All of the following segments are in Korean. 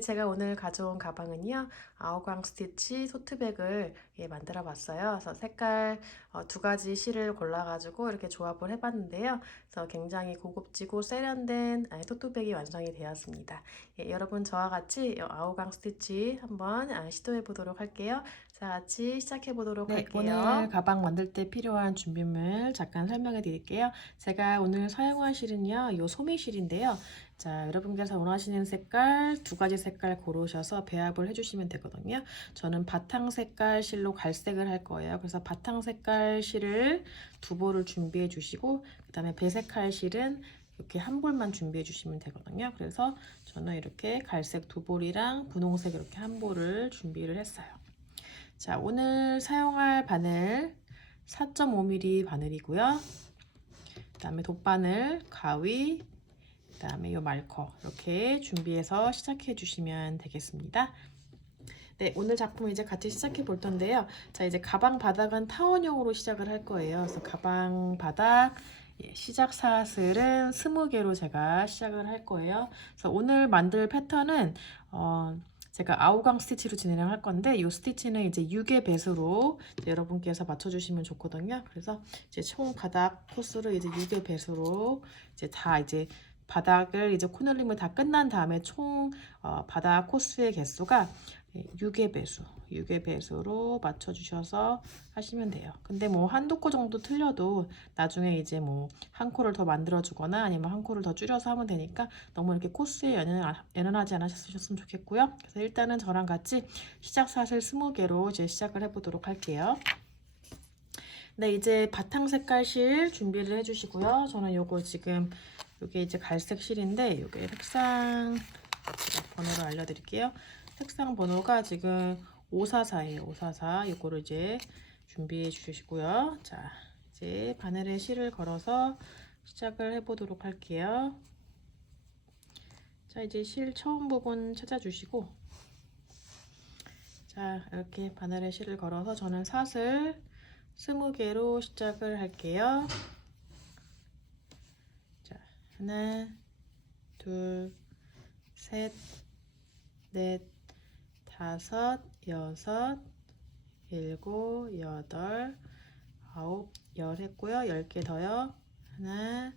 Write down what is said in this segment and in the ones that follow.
네, 제가 오늘 가져온 가방은요, 아우강 스티치 토트백을 만들어 봤어요. 그래서 색깔 두 가지 실을 골라가지고 이렇게 조합을 해봤는데요. 그래서 굉장히 고급지고 세련된 토트백이 완성이 되었습니다. 여러분 저와 같이 이 아우강 스티치 한번 시도해 보도록 할게요. 자, 같이 시작해 보도록 네, 오늘 할게요. 가방 만들 때 필요한 준비물 잠깐 설명해 드릴게요. 제가 오늘 사용한 실은요, 요 소매실인데요. 자, 여러분께서 원하시는 색깔 두 가지 색깔 고르셔서 배합을 해주시면 되거든요. 저는 바탕 색깔 실로 갈색을 할 거예요. 그래서 바탕 색깔 실을 두 볼을 준비해 주시고, 그 다음에 배색할 실은 이렇게 한 볼만 준비해 주시면 되거든요. 그래서 저는 이렇게 갈색 두 볼이랑 분홍색 이렇게 한 볼을 준비를 했어요. 자, 오늘 사용할 바늘 4.5mm 바늘이고요. 그 다음에 돗바늘, 가위, 그 다음에 요 마커 이렇게 준비해서 시작해 주시면 되겠습니다. 네, 오늘 작품 이제 같이 시작해 볼 텐데요. 자, 이제 가방 바닥은 타원형으로 시작을 할 거예요. 그래서 가방 바닥 시작 사슬은 20개로 제가 시작을 할 거예요. 그래서 오늘 만들 패턴은 제가 아우강 스티치로 진행을 할 건데 이 스티치는 이제 6의 배수로 여러분께서 맞춰주시면 좋거든요. 그래서 이제 총 바닥 코스를 이제 6의 배수로 이제 다 이제 바닥을 이제 코너링을 다 끝난 다음에 총 바닥 코스의 개수가 6의 배수, 6의 배수로 맞춰주셔서 하시면 돼요. 근데 뭐 한두 코 정도 틀려도 나중에 이제 뭐 한 코를 더 만들어주거나 아니면 한 코를 더 줄여서 하면 되니까 너무 이렇게 코스에 연연하지 않으셨으면 좋겠고요. 그래서 일단은 저랑 같이 시작 사슬 20개로 이제 시작을 해보도록 할게요. 네, 이제 바탕 색깔 실 준비를 해주시고요. 저는 요거 지금 요게 이제 갈색 실인데 요게 색상 번호를 알려드릴게요. 색상 번호가 지금 544예요. 544. 이거를 이제 준비해 주시고요. 자, 이제 바늘에 실을 걸어서 시작을 해보도록 할게요. 자, 이제 실 처음 부분 찾아주시고, 자, 이렇게 바늘에 실을 걸어서 저는 사슬 20개로 시작을 할게요. 자, 하나, 둘, 셋, 넷, 다섯, 여섯, 일곱, 여덟, 아홉, 열 했고요. 10개 더요. 하나,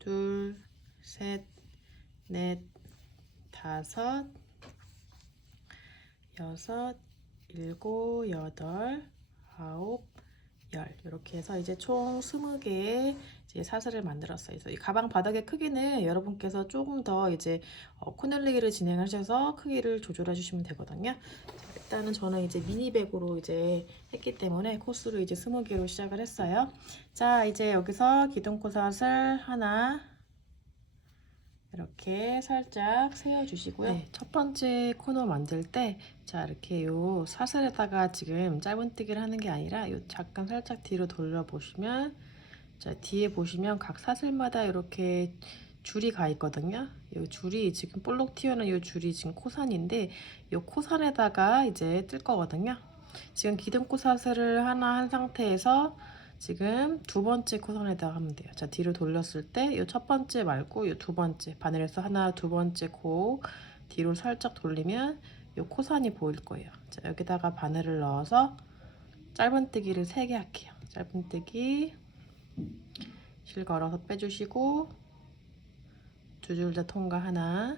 둘, 셋, 넷, 다섯, 여섯, 일곱, 여덟, 아홉, 열. 이렇게 해서 이제 총 20개의 이제 사슬을 만들었어요. 그래서 이 가방 바닥의 크기는 여러분께서 조금 더 이제 코넬리기를 진행하셔서 크기를 조절해 주시면 되거든요. 일단은 저는 이제 미니백으로 이제 했기 때문에 코스로 이제 20개로 시작을 했어요. 자, 이제 여기서 기둥코사슬 하나 이렇게 살짝 세워 주시고요. 네, 첫 번째 코너 만들 때 자, 이렇게 요 사슬에다가 지금 짧은뜨기를 하는 게 아니라 요 잠깐 살짝 뒤로 돌려 보시면 자, 뒤에 보시면 각 사슬마다 이렇게 줄이 가 있거든요. 이 줄이 지금 볼록 튀어나온 이 줄이 지금 코산인데 이 코산에다가 이제 뜰 거거든요. 지금 기둥코 사슬을 하나 한 상태에서 지금 두 번째 코선에다가 하면 돼요. 자, 뒤로 돌렸을 때 이 첫 번째 말고 이 두 번째 바늘에서 하나 두 번째 코 뒤로 살짝 돌리면 이 코선이 보일 거예요. 자, 여기다가 바늘을 넣어서 짧은뜨기를 3개 할게요. 짧은뜨기 실 걸어서 빼주시고 두 줄 다 통과 하나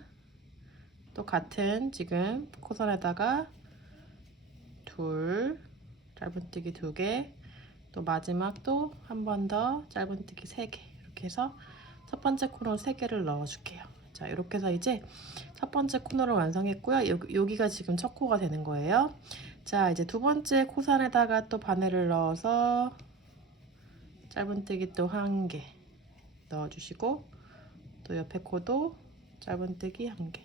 또 같은 지금 코선에다가 둘 짧은뜨기 2개 또 마지막 또 한 번 더 짧은뜨기 3개 이렇게 해서 첫 번째 코너 3개를 넣어 줄게요. 자, 이렇게 해서 이제 첫 번째 코너를 완성했고요. 여기가 지금 첫 코가 되는 거예요. 자, 이제 두 번째 코선에다가 또 바늘을 넣어서 짧은뜨기 또 1개 넣어 주시고 또 옆에 코도 짧은뜨기 1개.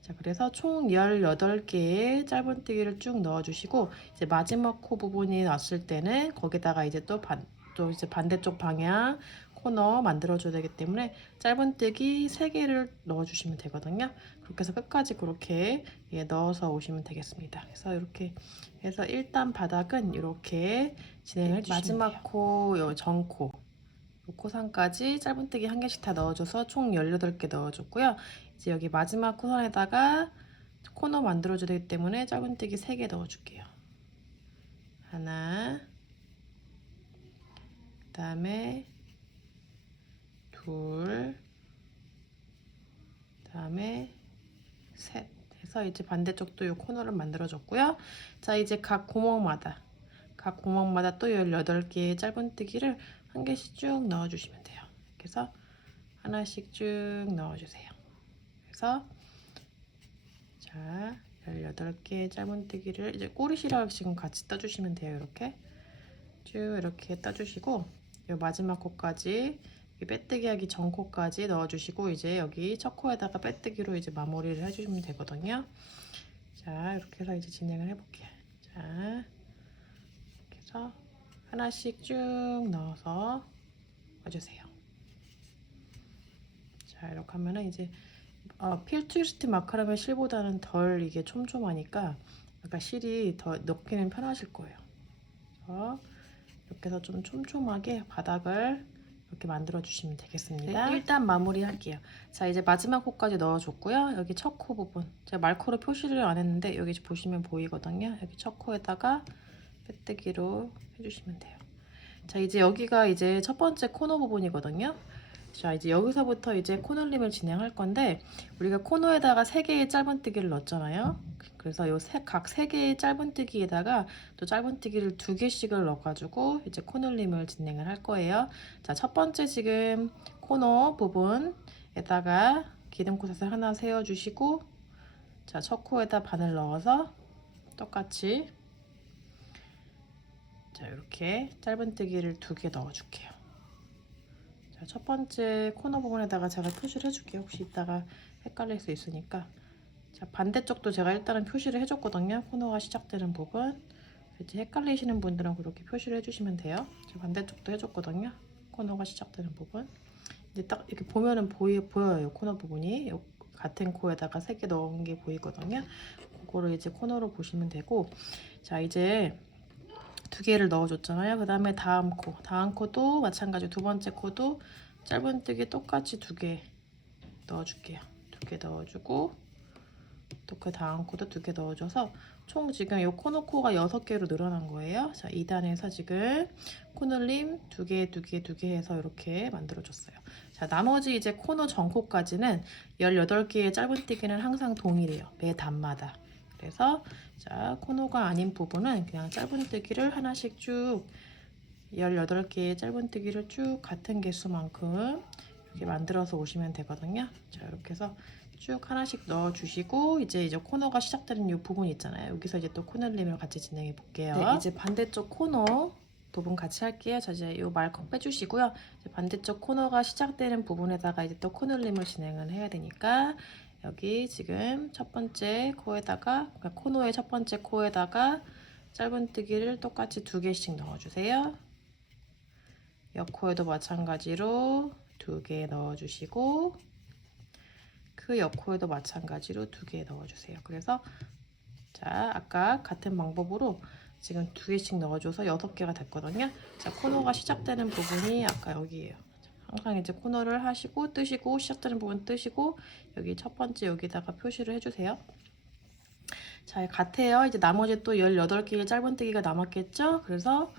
자, 그래서 총 18개의 짧은뜨기를 쭉 넣어주시고 이제 마지막 코 부분이 왔을 때는 거기다가 이제 또 이제 반대쪽 방향 코너 만들어줘야 되기 때문에 짧은뜨기 3개를 넣어주시면 되거든요. 그렇게 해서 끝까지 그렇게 넣어서 오시면 되겠습니다. 그래서 이렇게 해서 일단 바닥은 이렇게 진행해 주시면 마지막 돼요. 코, 전코 코선까지 짧은뜨기 1개씩 다 넣어줘서 총 18개 넣어줬고요. 이제 여기 마지막 코선에다가 코너 만들어줘야 되기 때문에 짧은뜨기 3개 넣어줄게요. 하나, 그 다음에 둘, 그 다음에 셋 해서 이제 반대쪽도 이 코너를 만들어줬고요. 자, 이제 각 구멍마다 또 18개의 짧은뜨기를 한 개씩 쭉 넣어주시면 돼요. 그래서 하나씩 쭉 넣어주세요. 그래서 자, 18개의 짧은뜨기를 이제 꼬리시락 지금 같이 떠주시면 돼요. 이렇게 쭉 이렇게 떠주시고 이 마지막 코까지 빼뜨기 하기 전 코까지 넣어주시고 이제 여기 첫 코에다가 빼뜨기로 이제 마무리를 해주시면 되거든요. 자, 이렇게 해서 이제 진행을 해볼게요. 자, 이렇게 해서 하나씩 쭉 넣어서 와주세요. 자, 이렇게 하면은 이제 필트리스트 마카라멜 실보다는 덜 이게 촘촘하니까 아까 실이 더 넣기는 편하실 거예요. 그래서 이렇게 해서 좀 촘촘하게 바닥을 이렇게 만들어 주시면 되겠습니다. 네, 일단 마무리 할게요. 자, 이제 마지막 코까지 넣어줬고요. 여기 첫 코 부분 제가 말코로 표시를 안 했는데 여기 보시면 보이거든요. 여기 첫 코에다가 빼뜨기로 해주시면 돼요. 자, 이제 여기가 이제 첫 번째 코너 부분이거든요. 자, 이제 여기서부터 이제 코너림을 진행할 건데 우리가 코너에다가 3개의 짧은뜨기를 넣었잖아요. 그래서 각 3개의 짧은뜨기에다가 또 짧은뜨기를 2개씩을 넣어가지고 이제 코너림을 진행을 할 거예요. 자, 첫 번째 지금 코너 부분에다가 기둥코사슬 하나 세워주시고 자, 첫 코에다 바늘 넣어서 똑같이 자, 이렇게 짧은뜨기를 2개 넣어줄게요. 자, 첫 번째 코너 부분에다가 제가 표시를 해줄게요. 혹시 이따가 헷갈릴 수 있으니까. 자, 반대쪽도 제가 일단은 표시를 해줬거든요. 코너가 시작되는 부분. 이제 헷갈리시는 분들은 그렇게 표시를 해주시면 돼요. 자, 반대쪽도 해줬거든요. 코너가 시작되는 부분. 이제 딱 이렇게 보면은 보여요. 코너 부분이. 같은 코에다가 3개 넣은 게 보이거든요. 그거를 이제 코너로 보시면 되고. 자, 이제 2개를 넣어줬잖아요. 그 다음에 다음 코도 마찬가지로 두 번째 코도 짧은뜨기 똑같이 2개 넣어줄게요. 2개 넣어주고 또 그 다음 코도 2개 넣어줘서 총 지금 이 코너 코가 6개로 늘어난 거예요. 자, 2단에서 지금 코너림 2개, 2개, 2개 해서 이렇게 만들어줬어요. 자, 나머지 이제 코너 전코까지는 18개의 짧은뜨기는 항상 동일해요. 매 단마다. 그래서 자, 코너가 아닌 부분은 그냥 짧은뜨기를 하나씩 쭉 18개의 짧은뜨기를 쭉 같은 개수만큼 이렇게 만들어서 오시면 되거든요. 자, 이렇게 해서 쭉 하나씩 넣어주시고 이제 코너가 시작되는 이 부분 있잖아요. 여기서 이제 또 코너림을 같이 진행해 볼게요. 네, 이제 반대쪽 코너 부분 같이 할게요. 자, 이제 이 말컵 빼주시고요. 이제 반대쪽 코너가 시작되는 부분에다가 이제 또 코너림을 진행을 해야 되니까 여기 지금 첫 번째 코에다가 그러니까 코너의 첫 번째 코에다가 짧은뜨기를 똑같이 2개씩 넣어주세요. 옆코에도 마찬가지로 2개 넣어주시고 그 옆코에도 마찬가지로 2개 넣어주세요. 그래서 자, 아까 같은 방법으로 지금 2개씩 넣어줘서 6개가 됐거든요. 자, 코너가 시작되는 부분이 아까 여기예요. 항상 이제 코너를 하시고 뜨시고 시작되는 부분 뜨시고 여기 첫 번째 여기다가 표시를 해주세요. 자, 같아요. 이제 나머지 또 18개의 짧은뜨기가 남았겠죠? 그래서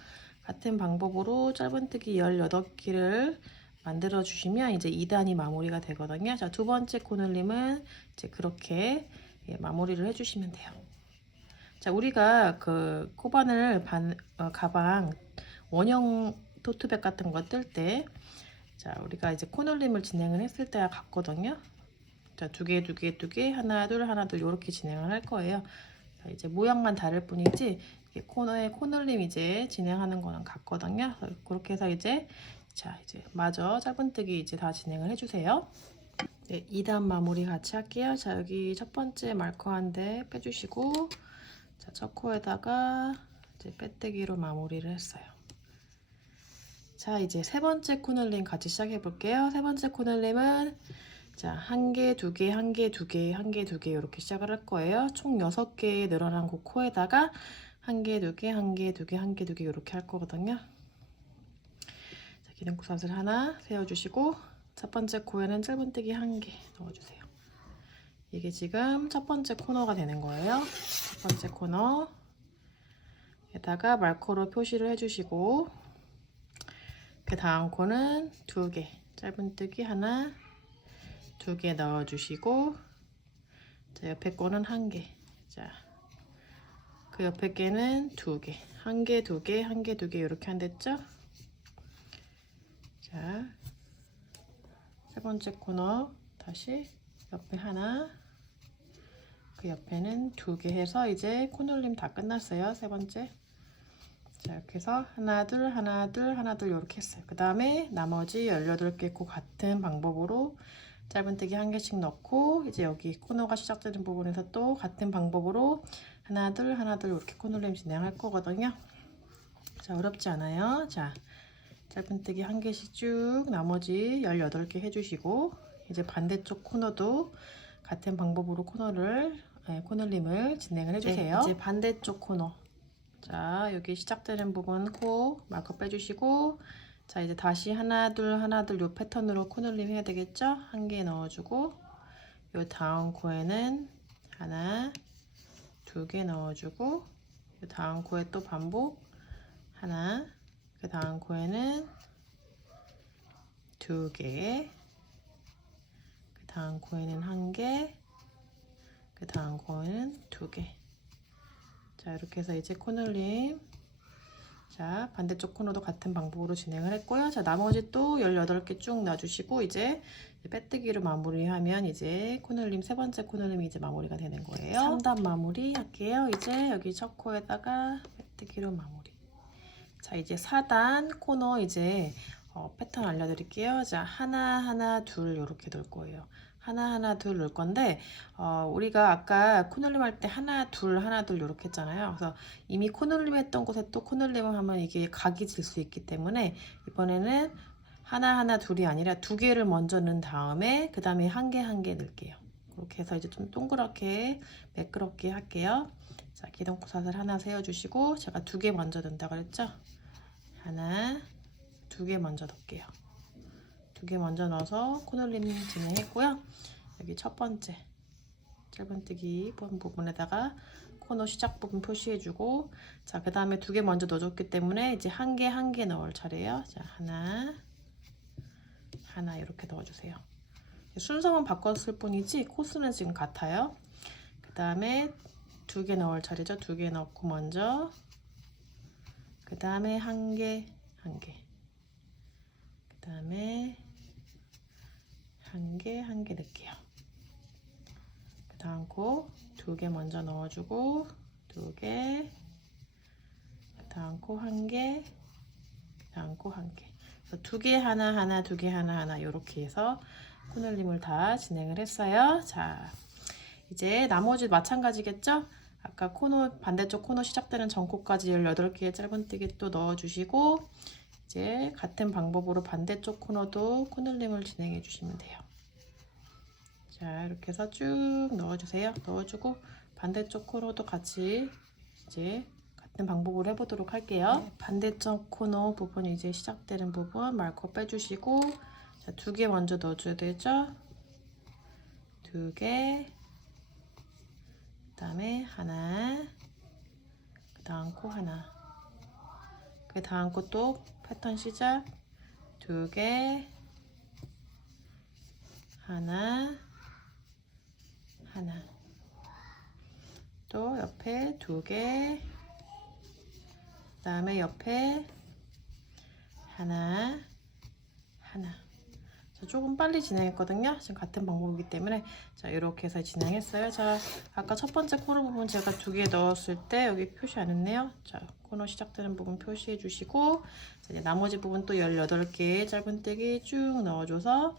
같은 방법으로 짧은뜨기 18개를 만들어 주시면 이제 2단이 마무리가 되거든요. 자, 두 번째 코너림은 이제 그렇게 마무리를 해주시면 돼요. 자, 우리가 그 코바늘 가방 원형 토트백 같은 거 뜰 때 자, 우리가 이제 코너림을 진행을 했을 때와 같거든요. 자, 2개, 2개, 2개, 하나, 둘, 하나, 둘 이렇게 진행을 할 거예요. 자, 이제 모양만 다를 뿐이지 코너에 코너림 이제 진행하는 거는 같거든요. 그렇게 해서 이제 자, 이제 마저 짧은뜨기 이제 다 진행을 해주세요. 네, 2단 마무리 같이 할게요. 자, 여기 첫 번째 마커 한 대 빼주시고 자, 첫 코에다가 이제 빼뜨기로 마무리를 했어요. 자, 이제 세 번째 코너림 같이 시작해 볼게요. 세 번째 코너림은 자, 1개, 2개, 1개, 2개, 1개, 2개 이렇게 시작을 할 거예요. 총 6개 늘어난 그 코에다가 1개, 2개, 1개, 2개, 1개, 2개 이렇게 할 거거든요. 자, 기둥코사슬 하나 세워주시고 첫 번째 코에는 짧은뜨기 1개 넣어주세요. 이게 지금 첫 번째 코너가 되는 거예요. 첫 번째 코너 에다가 마커로 표시를 해주시고, 그 다음 코는 2개, 짧은뜨기 하나, 2개 넣어주시고, 자, 옆에 거는 1개. 자, 그 옆에 개는 2개, 1개, 2개, 1개, 2개 이렇게 한댔죠? 자, 세 번째 코너 다시 옆에 하나, 그 옆에는 2개 해서 이제 코너림 다 끝났어요. 세 번째. 자, 이렇게 해서 하나, 둘, 하나, 둘, 하나, 둘 이렇게 했어요. 그 다음에 나머지 18개 코 같은 방법으로 짧은뜨기 1개씩 넣고, 이제 여기 코너가 시작되는 부분에서 또 같은 방법으로 하나, 둘, 하나, 둘 이렇게 코너림 진행할 거거든요. 자, 어렵지 않아요. 자, 짧은뜨기 1개씩 쭉 나머지 18개 해주시고, 이제 반대쪽 코너도 같은 방법으로 코너림을 진행을 해주세요. 네, 이제 반대쪽 코너. 자, 여기 시작되는 부분 코 마커 빼주시고, 자, 이제 다시 하나, 둘, 하나, 둘 요 패턴으로 코너림 해야 되겠죠? 1개 넣어주고, 요 다음 코에는 하나, 2개 넣어주고, 요 다음 코에 또 반복 하나, 그 다음 코에는 2개, 그 다음 코에는 1개, 그 다음 코에는 2개. 자, 이렇게 해서 이제 코너림, 자, 반대쪽 코너도 같은 방법으로 진행을 했고요. 자, 나머지 또 18개 쭉 놔주시고, 이제 빼뜨기로 마무리하면 이제 코너림, 세 번째 코너림이 이제 마무리가 되는 거예요. 3단 마무리 할게요. 이제 여기 첫 코에다가 빼뜨기로 마무리. 자, 이제 4단 코너 이제 패턴 알려드릴게요. 자, 하나, 하나, 둘 이렇게 넣을 거예요. 하나, 하나, 둘 넣을 건데, 우리가 아까 코너림 할 때 하나, 둘, 하나, 둘 이렇게 했잖아요. 그래서 이미 코너림 했던 곳에 또 코너림을 하면 이게 각이 질 수 있기 때문에 이번에는 하나, 하나, 둘이 아니라 2개를 먼저 넣은 다음에 그 다음에 1개, 1개 넣을게요. 그렇게 해서 이제 좀 동그랗게 매끄럽게 할게요. 자, 기둥코사슬 하나 세워주시고, 제가 2개 먼저 넣는다 그랬죠? 하나, 2개 먼저 넣을게요. 2개 먼저 넣어서 코너림 진행했고요. 여기 첫 번째 짧은뜨기 부분에다가 코너 시작 부분 표시해주고, 자, 그 다음에 2개 먼저 넣어줬기 때문에 이제 1개, 1개 넣을 차례예요. 자, 하나, 하나 이렇게 넣어주세요. 순서만 바꿨을 뿐이지 코스는 지금 같아요. 그 다음에 2개 넣을 차례죠. 2개 넣고 먼저, 그 다음에 1개, 1개, 그 다음에 1개, 1개 넣을게요. 그 다음 코 2개 먼저 넣어주고, 2개, 그 다음 코 1개, 그 다음 코 1개. 그래서 2개 하나 하나, 2개 하나 하나 이렇게 해서 코너림을 다 진행을 했어요. 자, 이제 나머지 마찬가지겠죠? 아까 코너 반대쪽 코너 시작되는 전코까지 18개의 짧은뜨기 또 넣어주시고, 이제 같은 방법으로 반대쪽 코너도 코너림을 진행해 주시면 돼요. 자, 이렇게 해서 쭉 넣어주세요. 넣어주고 반대쪽 코너도 같이 이제 같은 방법으로 해보도록 할게요. 반대쪽 코너 부분 이제 시작되는 부분 마커 빼주시고, 자, 2개 먼저 넣어줘야 되죠? 2개, 그 다음에 하나, 그 다음 코 하나, 그 다음 코 또 패턴 시작 2개, 하나, 하나, 또 옆에 2개, 그 다음에 옆에 하나, 하나. 자, 조금 빨리 진행했거든요. 지금 같은 방법이기 때문에. 자, 이렇게 해서 진행했어요. 자, 아까 첫 번째 코너 부분 제가 2개 넣었을 때 여기 표시 안 했네요. 자, 코너 시작되는 부분 표시해 주시고, 자, 이제 나머지 부분 또 18개 짧은뜨기 쭉 넣어줘서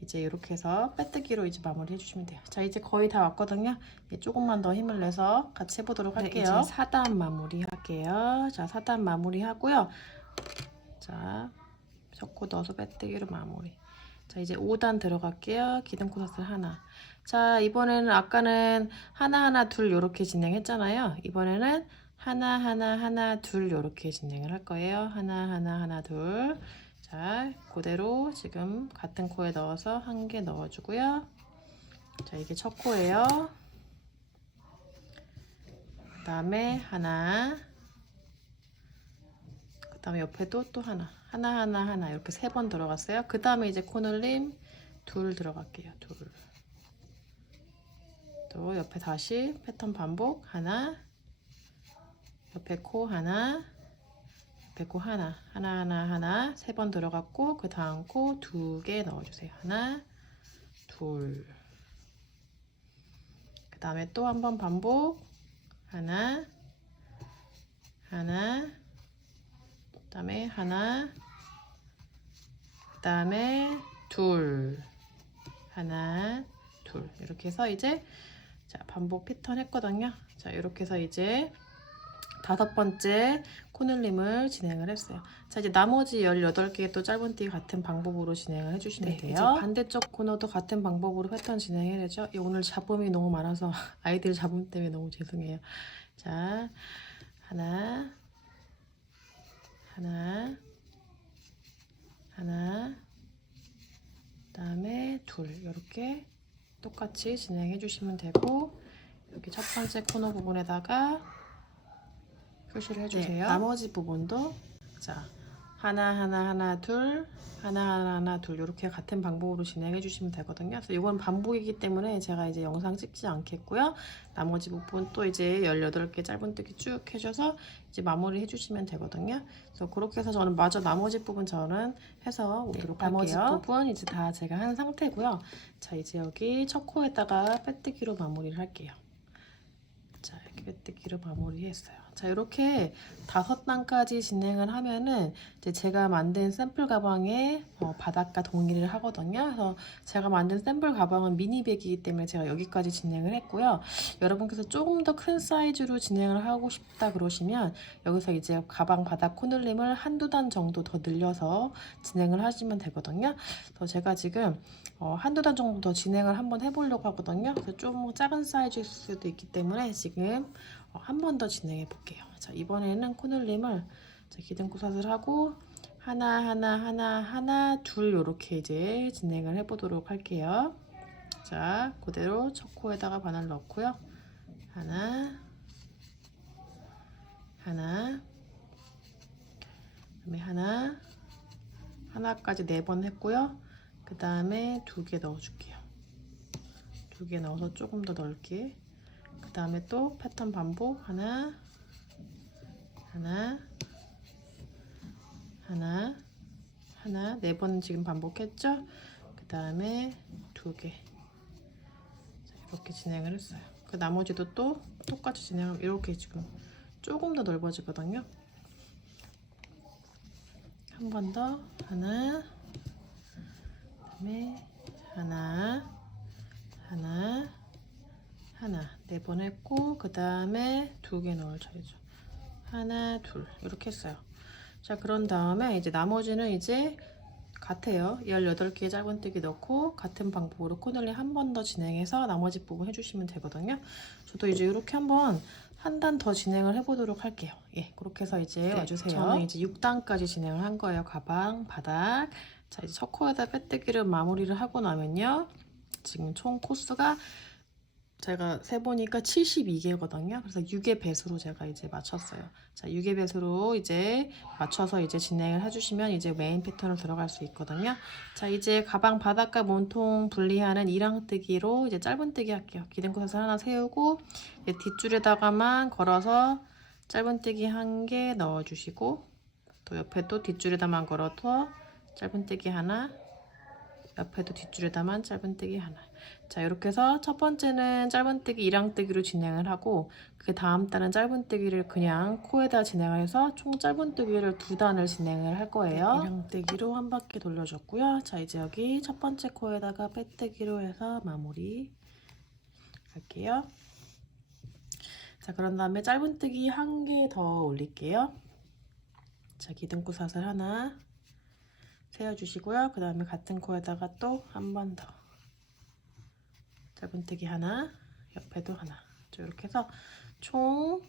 이제 이렇게 해서 빼뜨기로 이제 마무리 해주시면 돼요. 자, 이제 거의 다 왔거든요. 이제 조금만 더 힘을 내서 같이 해보도록 할게요. 네, 이제 4단 마무리 할게요. 자, 4단 마무리 하고요. 자, 섞고 넣어서 빼뜨기로 마무리. 자, 이제 5단 들어갈게요. 기둥코사슬 하나. 자, 이번에는 아까는 하나, 둘 이렇게 진행했잖아요. 이번에는 하나, 둘 이렇게 진행을 할 거예요. 하나, 둘. 자, 그대로 지금 같은 코에 넣어서 1개 넣어주고요. 자, 이게 첫 코예요. 그 다음에 하나, 그 다음에 옆에도 또 하나, 하나 이렇게 3번 들어갔어요. 그 다음에 이제 코늘림 둘 들어갈게요. 둘. 또 옆에 다시 패턴 반복. 하나, 옆에 코 하나, 옆에 코 하나, 하나 3번 들어갔고, 그 다음 코 2개 넣어주세요. 하나, 둘. 그 다음에 또 한 번 반복. 하나, 그 다음에 하나, 그 다음에 둘, 하나, 둘. 이렇게 해서 이제 자, 반복 패턴 했거든요. 자, 이렇게 해서 이제 5번째 코늘림을 진행을 했어요. 자, 이제 나머지 18개 또 짧은띠 같은 방법으로 진행을 해주시면 돼요. 이제 반대쪽 코너도 같은 방법으로 패턴 진행해야 되죠. 오늘 잡음이 너무 많아서 아이들 잡음 때문에 너무 죄송해요. 자, 하나, 그 다음에 둘. 이렇게 똑같이 진행해 주시면 되고, 여기 첫 번째 코너 부분에다가 표시를 해주세요. 나머지 부분도 자, 하나 둘, 하나 둘 이렇게 같은 방법으로 진행해 주시면 되거든요. 그래서 이건 반복이기 때문에 제가 이제 영상 찍지 않겠고요. 나머지 부분 또 이제 18개 짧은뜨기 쭉 해줘서 이제 마무리 해주시면 되거든요. 그래서 그렇게 해서 저는 마저 나머지 부분 저는 해서 오도록 할게요. 나머지 부분 이제 다 제가 한 상태고요. 자, 이제 여기 첫 코에다가 빼뜨기로 마무리를 할게요. 자, 이렇게 빼뜨기로 마무리했어요. 자, 이렇게 5단까지 진행을 하면은 이제 제가 만든 샘플 가방에 바닥과 동일을 하거든요. 그래서 제가 만든 샘플 가방은 미니백이기 때문에 제가 여기까지 진행을 했고요. 여러분께서 조금 더 큰 사이즈로 진행을 하고 싶다 그러시면 여기서 이제 가방 바닥 코늘림을 1~2단 정도 더 늘려서 진행을 하시면 되거든요. 그래서 제가 지금 1~2단 정도 더 진행을 한번 해보려고 하거든요. 그래서 좀 작은 사이즈일 수도 있기 때문에 지금 한 번 더 진행해 볼게요. 자, 이번에는 코늘림을 기둥구샷을 하고 하나 둘 이렇게 이제 진행을 해 보도록 할게요. 자, 그대로 첫 코에다가 바늘 넣고요. 하나 그다음에 하나까지 4번 했고요. 그 다음에 2개 넣어줄게요. 2개 넣어서 조금 더 넓게. 그 다음에 또 패턴 반복. 하나 4번 지금 반복했죠? 그 다음에 2개. 이렇게 진행을 했어요. 그 나머지도 또 똑같이 진행하면 이렇게 지금 조금 더 넓어지거든요. 한 번 더. 하나, 그다음에 하나 4번 했고, 그 다음에 2개 넣을 차례죠. 하나, 둘 이렇게 했어요. 자, 그런 다음에 이제 나머지는 이제 같아요. 18개의 짧은뜨기 넣고 같은 방법으로 코늘림 한 번 더 진행해서 나머지 부분 해주시면 되거든요. 저도 이제 이렇게 한번 한 단 더 진행을 해보도록 할게요. 예, 그렇게 해서 이제 와주세요. 저는 이제 6단까지 진행을 한 거예요. 가방, 바닥. 자, 이제 첫 코에다 빼뜨기를 마무리를 하고 나면요. 지금 총 코스가 제가 세보니까 72개거든요. 그래서 6의 배수로 제가 이제 맞췄어요. 자, 6의 배수로 이제 맞춰서 이제 진행을 해주시면 이제 메인 패턴으로 들어갈 수 있거든요. 자, 이제 가방 바닥과 몸통 분리하는 1항뜨기로 이제 짧은뜨기 할게요. 기둥구슬 하나 세우고 이제 뒷줄에다가만 걸어서 짧은뜨기 1개 넣어주시고, 또 옆에도 뒷줄에다만 걸어서 짧은뜨기 하나, 옆에도 뒷줄에다만 짧은뜨기 하나. 자, 이렇게 해서 첫 번째는 짧은뜨기 1항뜨기로 진행을 하고, 그 다음 단은 짧은뜨기를 그냥 코에다 진행을 해서 총 짧은뜨기를 2단을 진행을 할 거예요. 1항뜨기로 한 바퀴 돌려줬고요. 자, 이제 여기 첫 번째 코에다가 빼뜨기로 해서 마무리 할게요. 자, 그런 다음에 짧은뜨기 1개 더 올릴게요. 자, 기둥구슬 하나 세워주시고요. 그 다음에 같은 코에다가 또 한 번 더 짧은뜨기 하나, 옆에도 하나. 이렇게 해서 총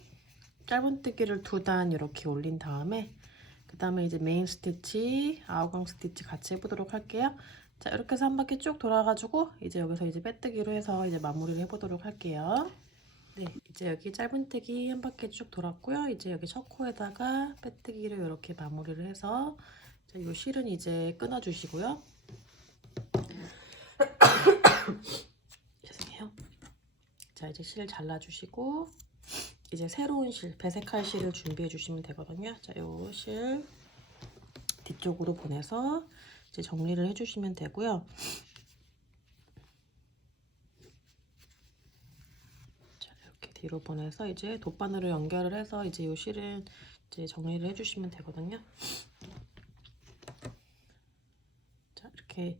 짧은뜨기를 2단 이렇게 올린 다음에 그 다음에 이제 메인 스티치, 아웃광 스티치 같이 해보도록 할게요. 자, 이렇게 해서 한 바퀴 쭉 돌아가지고 이제 여기서 이제 빼뜨기로 해서 이제 마무리를 해보도록 할게요. 네, 이제 여기 짧은뜨기 한 바퀴 쭉 돌았고요. 이제 여기 첫 코에다가 빼뜨기를 이렇게 마무리를 해서 자, 이 실은 이제 끊어주시고요. 죄송해요. 자, 이제 실 잘라주시고 이제 새로운 실, 배색할 실을 준비해 주시면 되거든요. 자, 요 실 뒤쪽으로 보내서 이제 정리를 해주시면 되고요. 자, 이렇게 뒤로 보내서 이제 돗바늘로 연결을 해서 이제 요 실은 이제 정리를 해주시면 되거든요. 자, 이렇게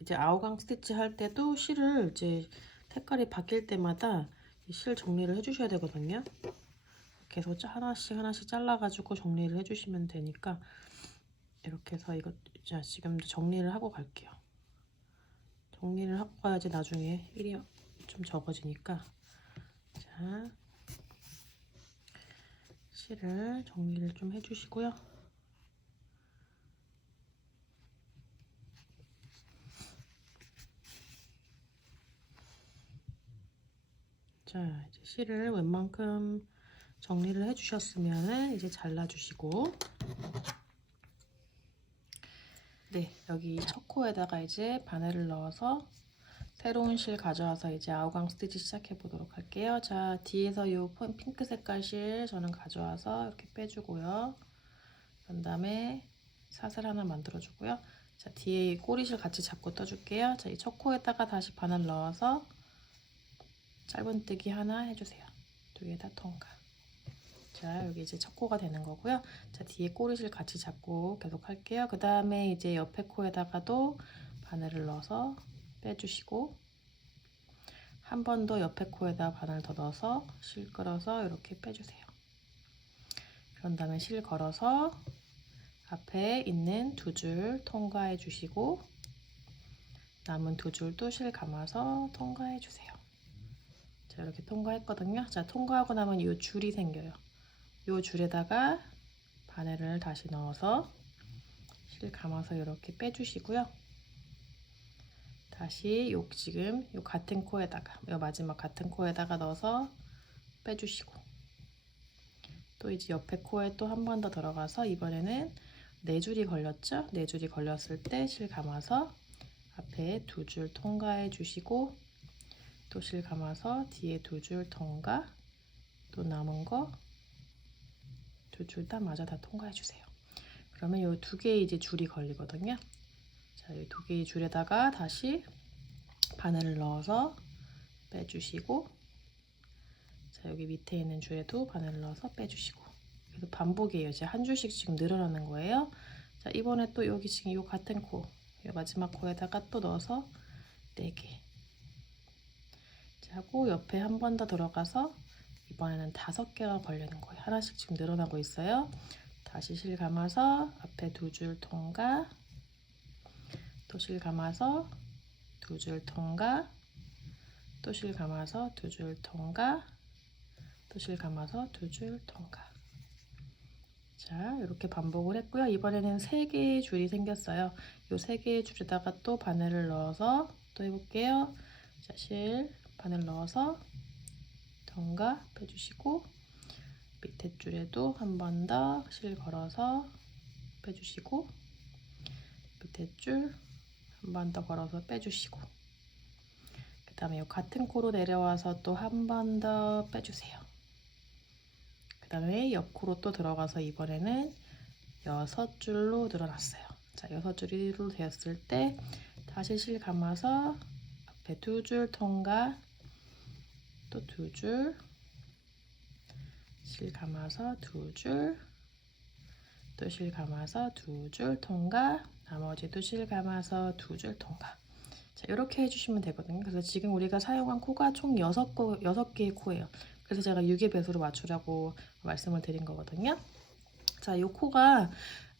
이제 아우강 스티치 할 때도 실을 이제 색깔이 바뀔 때마다 실 정리를 해주셔야 되거든요. 계속 하나씩 잘라가지고 정리를 해주시면 되니까 이렇게 해서 이거 자 지금 정리를 하고 갈게요. 정리를 하고 가야지 나중에 일이 좀 적어지니까 자 실을 정리를 좀 해주시고요. 자 이제 실을 웬만큼 정리를 해주셨으면 이제 잘라주시고 네 여기 첫 코에다가 이제 바늘을 넣어서 새로운 실 가져와서 이제 아우강 스티치 시작해 보도록 할게요. 자 뒤에서 요 핑크 색깔 실 저는 가져와서 이렇게 빼주고요. 그런 다음에 사슬 하나 만들어 주고요. 자 뒤에 꼬리실 같이 잡고 떠줄게요. 자 이 첫 코에다가 다시 바늘 넣어서 짧은뜨기 하나 해주세요. 두 개 다 통과. 자 여기 이제 첫 코가 되는 거고요. 자 뒤에 꼬리실 같이 잡고 계속 할게요. 그 다음에 이제 옆에 코에다가도 바늘을 넣어서 빼주시고 한 번 더 옆에 코에다 바늘 더 넣어서 실 끌어서 이렇게 빼주세요. 그런 다음에 실 걸어서 앞에 있는 두 줄 통과해 주시고 남은 두 줄도 실 감아서 통과해 주세요. 자 이렇게 통과했거든요. 자 통과하고 나면 이 줄이 생겨요. 이 줄에다가 바늘을 다시 넣어서 실 감아서 이렇게 빼주시고요. 다시 지금 요 같은 코에다가 요 마지막 같은 코에다가 넣어서 빼주시고 또 이제 옆에 코에 또 한 번 더 들어가서 이번에는 네 줄이 걸렸죠? 네 줄이 걸렸을 때 실 감아서 앞에 두 줄 통과해 주시고 또 실 감아서 뒤에 두 줄 통과 또 남은 거 두 줄 다 마저 다 통과해 주세요. 그러면 요 두 개의 이제 줄이 걸리거든요. 자, 이 두 개의 줄에다가 다시 바늘을 넣어서 빼주시고 자 여기 밑에 있는 줄에도 바늘을 넣어서 빼주시고 계속 반복이에요. 이제 한 줄씩 지금 늘어나는 거예요. 자 이번에 또 여기 지금 요 같은 코 요 마지막 코에다가 또 넣어서 4개 자 하고 옆에 한 번 더 들어가서 이번에는 5개가 걸리는 거예요. 하나씩 지금 늘어나고 있어요. 다시 실 감아서 앞에 두 줄 통과 또 실 감아서 두 줄 통과 또 실 감아서 두 줄 통과 또 실 감아서 두 줄 통과 자 이렇게 반복을 했고요. 이번에는 3개의 줄이 생겼어요. 이 3개의 줄에다가 또 바늘을 넣어서 또 해볼게요. 자, 실 바늘 넣어서 통과 빼주시고 밑에 줄에도 한 번 더 실 걸어서 빼주시고 밑에 줄 한 번 더 걸어서 빼주시고 그 다음에 이 같은 코로 내려와서 또 한 번 더 빼주세요. 그 다음에 옆 코로 또 들어가서 이번에는 6줄로 늘어났어요. 자, 6줄로 되었을 때 다시 실 감아서 앞에 두 줄 통과 또 두 줄 실 감아서 두 줄 또 실 감아서 두 줄 통과 나머지도 실 감아서 두 줄 통과 자 이렇게 해주시면 되거든요. 그래서 지금 우리가 사용한 코가 총 6개의 코예요. 그래서 제가 6의 배수로 맞추라고 말씀을 드린 거거든요. 자, 이 코가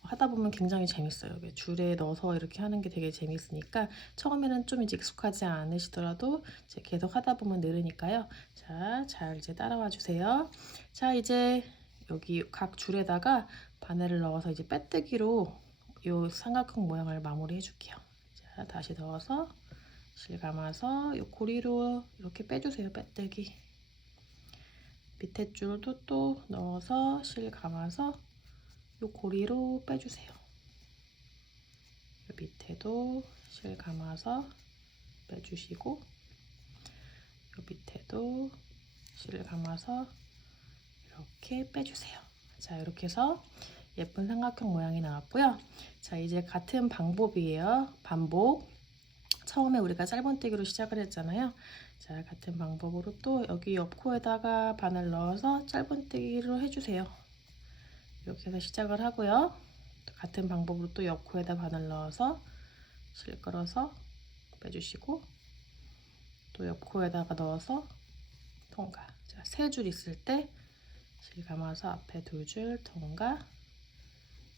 하다 보면 굉장히 재밌어요. 줄에 넣어서 이렇게 하는 게 되게 재밌으니까 처음에는 좀 이제 익숙하지 않으시더라도 이제 계속 하다 보면 늘으니까요. 자, 잘 이제 따라와 주세요. 자, 이제 여기 각 줄에다가 바늘을 넣어서 이제 빼뜨기로 이 삼각형 모양을 마무리해 줄게요. 자, 다시 넣어서 실 감아서 이 고리로 이렇게 빼주세요. 빼뜨기. 밑에 줄도 또 넣어서 실 감아서 이 고리로 빼주세요. 이 밑에도 실 감아서 빼주시고, 이 밑에도 실 감아서 이렇게 빼주세요. 자, 이렇게 해서 예쁜 삼각형 모양이 나왔고요. 자, 이제 같은 방법이에요. 반복. 처음에 우리가 짧은뜨기로 시작을 했잖아요. 자, 같은 방법으로 또 여기 옆코에다가 바늘 넣어서 짧은뜨기로 해주세요. 이렇게 해서 시작을 하고요. 같은 방법으로 또 옆코에다 바늘 넣어서 실 끌어서 빼주시고, 또 옆코에다가 넣어서 통과. 자, 세 줄 있을 때 실 감아서 앞에 2줄 통과,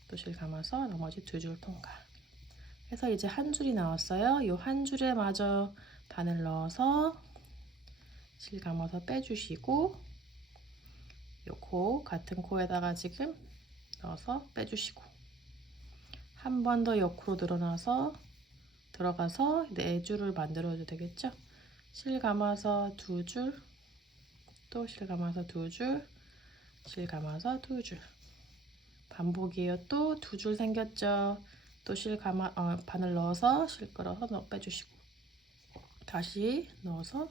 또 실 감아서 나머지 2줄 통과 해서 이제 한 줄이 나왔어요. 이 한 줄에 마저 바늘 넣어서 실 감아서 빼주시고, 요 코 같은 코에다가 지금 넣어서 빼주시고, 한 번 더 옆으로 늘어나서 들어가서 4줄을 만들어도 되겠죠. 실 감아서 2줄, 또 실 감아서 2줄, 실 감아서 2줄. 반복이에요. 또 2줄 생겼죠. 또 실 감아 바늘 넣어서 실 끌어서 빼주시고, 다시 넣어서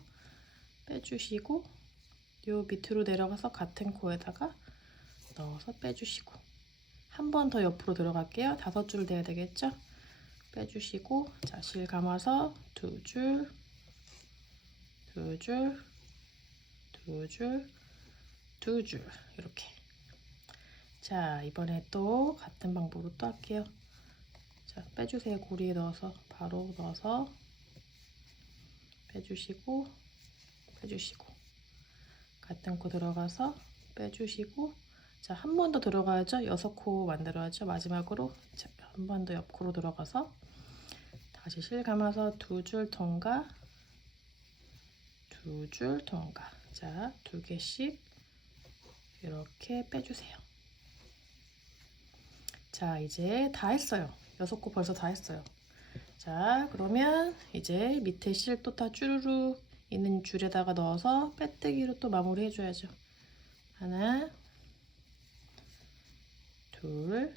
빼주시고, 요 밑으로 내려가서 같은 코에다가 넣어서 빼주시고, 한 번 더 옆으로 들어갈게요. 5줄 돼야 되겠죠. 빼주시고, 자, 실 감아서 2줄, 2줄, 2줄, 2줄 이렇게. 자, 이번에 또 같은 방법으로 또 할게요. 자, 빼주세요. 고리에 넣어서 바로 넣어서 빼주시고, 빼주시고, 같은 코 들어가서 빼주시고, 자, 한 번 더 들어가야죠. 6코 만들어야죠. 마지막으로 자, 한 번 더 옆코로 들어가서 다시 실 감아서 2줄 통과, 2줄 통과. 자, 2개씩 이렇게 빼주세요. 자, 이제 다 했어요. 6코 벌써 다 했어요. 자, 그러면 이제 밑에 실 또 다 쭈루룩 있는 줄에다가 넣어서 빼뜨기로 또 마무리 해줘야죠. 하나, 둘,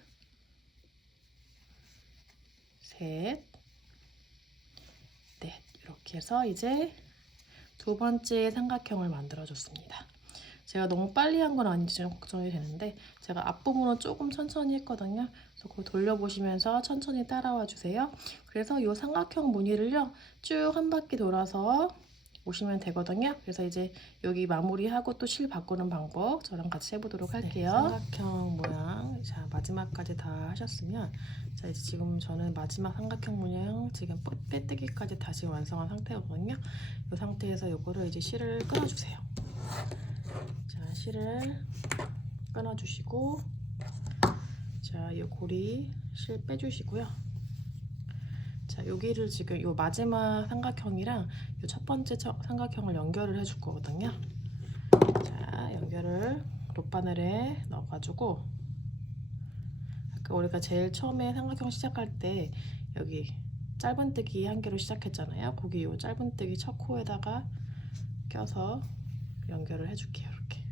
셋, 넷. 이렇게 해서 이제 2번째 삼각형을 만들어줬습니다. 제가 너무 빨리 한 건 아닌지 좀 걱정이 되는데, 제가 앞부분은 조금 천천히 했거든요. 그래서 그거 돌려보시면서 천천히 따라와 주세요. 그래서 이 삼각형 무늬를요, 쭉 한 바퀴 돌아서 오시면 되거든요. 그래서 이제 여기 마무리하고 또 실 바꾸는 방법 저랑 같이 해보도록 할게요. 네, 삼각형 모양 자 마지막까지 다 하셨으면, 자 이제 지금 저는 마지막 삼각형 모양 지금 빼뜨기까지 다시 완성한 상태거든요. 이 상태에서 이거를 이제 실을 끊어주세요. 자, 실을 끊어주시고, 자, 이 고리 실 빼주시고요. 자, 여기를 지금 요 마지막 삼각형이랑 요 첫 번째 삼각형을 연결을 해줄 거거든요. 자, 연결을 롯바늘에 넣어가지고, 아까 우리가 제일 처음에 삼각형 시작할 때 여기 짧은뜨기 한 개로 시작했잖아요. 거기 요 짧은뜨기 첫 코에다가 껴서 연결을 해줄게요. 이렇게.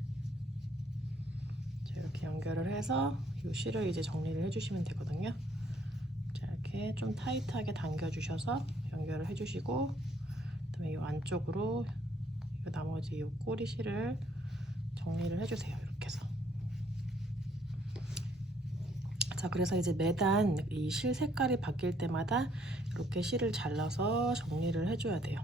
자, 이렇게 연결을 해서 이 실을 이제 정리를 해주시면 되거든요. 자, 이렇게 좀 타이트하게 당겨주셔서 연결을 해주시고, 그다음에 이 안쪽으로 이 나머지 이 꼬리 실을 정리를 해주세요. 이렇게 해서. 자, 그래서 이제 매단 이 실 색깔이 바뀔 때마다 이렇게 실을 잘라서 정리를 해줘야 돼요.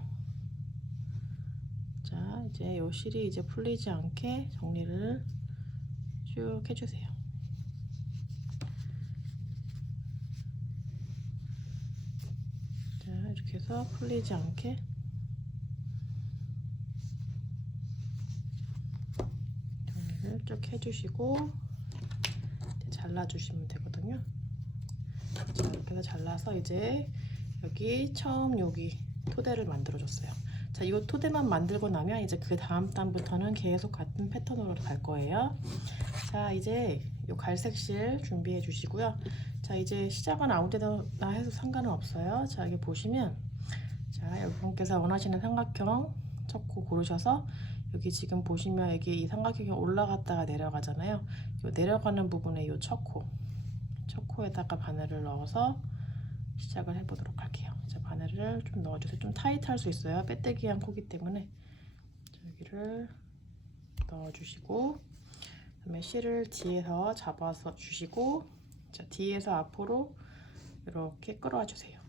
자, 이제 이 실이 이제 풀리지 않게 정리를 쭉 해주세요. 자, 이렇게 해서 풀리지 않게 정리를 쭉 해주시고 잘라주시면 되거든요. 자, 이렇게 해서 잘라서 이제 여기 처음 여기 토대를 만들어줬어요. 자, 이 토대만 만들고 나면 이제 그 다음 단부터는 계속 같은 패턴으로 갈 거예요. 자, 이제 이 갈색 실 준비해 주시고요. 자, 이제 시작은 아무 데나 해도 상관은 없어요. 자, 여기 보시면, 자, 여러분께서 원하시는 삼각형 첫 코 고르셔서 여기 지금 보시면 여기 이 삼각형이 올라갔다가 내려가잖아요. 요 내려가는 부분에 요 첫 코에다가 바늘을 넣어서 시작을 해보도록 할게요. 자, 바늘을 좀 넣어주세요. 좀 타이트할 수 있어요. 빼떼기한 코기 때문에. 자, 여기를 넣어주시고, 그다음에 실을 뒤에서 잡아서 주시고, 자, 뒤에서 앞으로 이렇게 끌어와 주세요.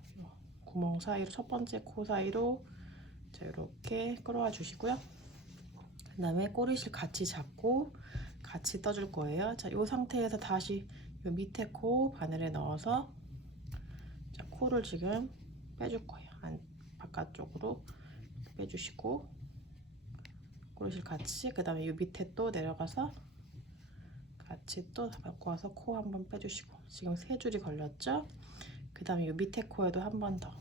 구멍 사이로, 첫 번째 코 사이로, 자, 이렇게 끌어와 주시고요. 그 다음에 꼬리실 같이 잡고 같이 떠줄 거예요. 자, 이 상태에서 다시 이 밑에 코 바늘에 넣어서, 자, 코를 지금 빼줄 거예요. 바깥쪽으로 빼주시고, 꼬리실 같이, 그 다음에 이 밑에 또 내려가서 같이 또 바꿔서 코 한번 빼주시고, 지금 세 줄이 걸렸죠? 그 다음에 이 밑에 코에도 한 번 더